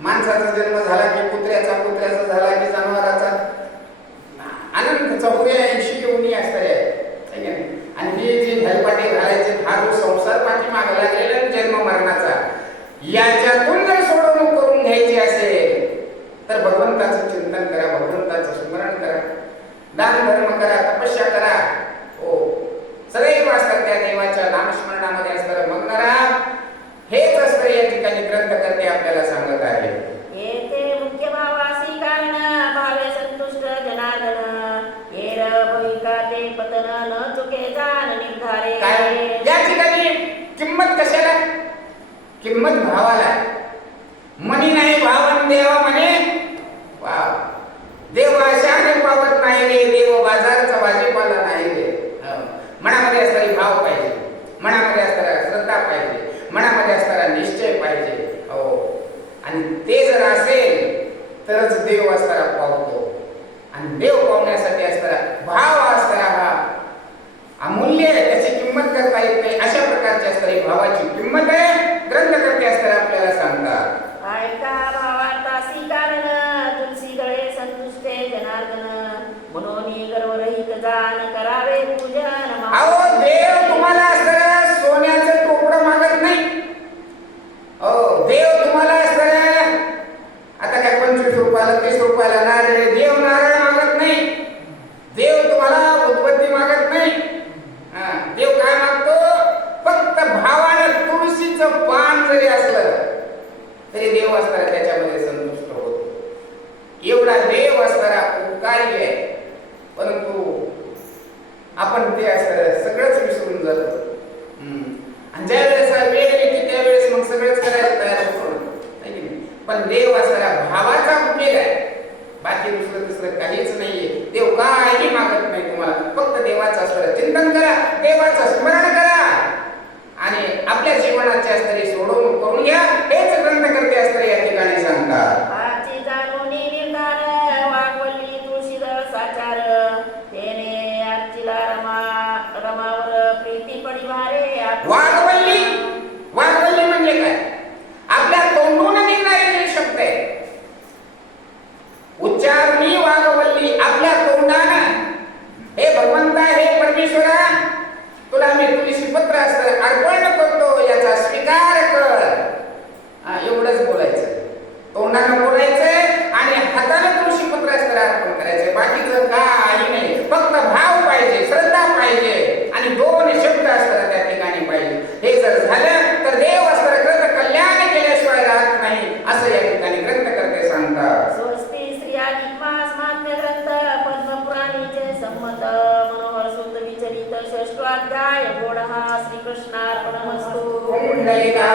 माणसाचा जन्म झाला की कुत्र्याचा झाला की जनावराचा, अनंत 84 योनी असतात आणि हे जे हेलपाटे घालायचे हा जो संसार पाठीमागे लागलेला जन्म मरणाचा, याच्यातून जर सोडवणूक करून घ्यायची असेल तर भगवंताचं चिंतन करा, भगवंताचं स्मरण करा, दान धर्म करा, तपस्या करा. हो, सदैव असतात त्या देवाच्या नामस्मरणामध्ये असणारं मग्न राहा. हेच असतं या ठिकाणी ग्रंथकर्ते आपल्याला सांगत आहे. येथे मुख्य भावासी कारण भावे संतुष्ट जनार्दन येर भविका ते पतन न चुके जाण निर्धारे. काय या ठिकाणी किंमत कशाला? किंमत भावाला. मनी नाही भावन देवा म्हणे. वाव, देव अशाने पावत नाही रे, देव बाजारचा भाजीपाला नाही रे. मनामध्ये असणारी भाव पाहिजे, मनामध्ये असणारा श्रद्धा पाहिजे, मनामध्ये असणारा निश्चय पाहिजे. हो, आणि ते जर असेल तरच देव असणारा पावतो आणि देव पावण्यासाठी असणारा भाव असणारा हा अमूल्य आहे, त्याची किंमत करता येत नाही. अशा प्रकारची असणारी भावाची किंमत आहे ग्रंथकर्ते असणारा आपल्याला सांगतात. ऐका भावार्थासी कारण तुलसी गळे संतुष्टे जनार्दन म्हणून गर्वरहित जाण करावे पूजन. अहो, देव तुम्हाला असणारा सोन्याचं टोपडं मागत नाही. देव तुम्हाला असणारा आता काय 25 रुपयाला 30 रुपयाला नारळ, देव नारळ आपण ते असतं सगळंच विसरून जातो. आणि ज्या वेळेस वेळ येते त्यावेळेस मग सगळंच करायला तयार होतो. पण देव असा भावाचा उपयोग आहे, बाकी दुसरं काहीच नाहीये. देव काही मागत नाही तुम्हाला, फक्त देवाचं चिंतन करा, देवाचं स्मरण करा आणि आपल्या जीवनाच्या स्तरी सोडून करून घ्या. हेच ग्रंथकर्ते असतं या ठिकाणी सांगतात. आची जाणूनी निर्धार वाघवल्ली तुळशीदास साचार तेने आरतीला रमावर प्रीती परिवारे वाघवल्ली, वाघवल्ली म्हणजे काय? आपल्या तोंडून निघणारे जे शब्द आहे, उच्चारणी वाघवल्ली, आपल्या तोंडानं हे भगवंता, हे परमेश्वरा, तुला मी तुळशी पत्र असतं अर्पण करतो, याचा स्वीकार कर. एवढंच बोलायचं, तोंडानं बोलायचंय आणि हाताने तुळशी पत्र असतं अर्पण करायचंय. बाकीचं काही नाही, फक्त भाव पाहिजे, श्रद्धा पाहिजे आणि दोन शब्द असतात त्या ठिकाणी पाहिजे. हे जर झालं तर देव असतं ग्रंथ कल्याण केल्याशिवाय राहत नाही, असं या ठिकाणी ग्रंथकर्ते सांगतात. स्वस्ती स्त्री अधिक मास मान्य ग्रंथ पद्मपुराणीचे संमत मनोहर सुंद विचरित षष्ठाध्याय गोड हा श्रीकृष्णार्पणमस्तु. पुंडलिका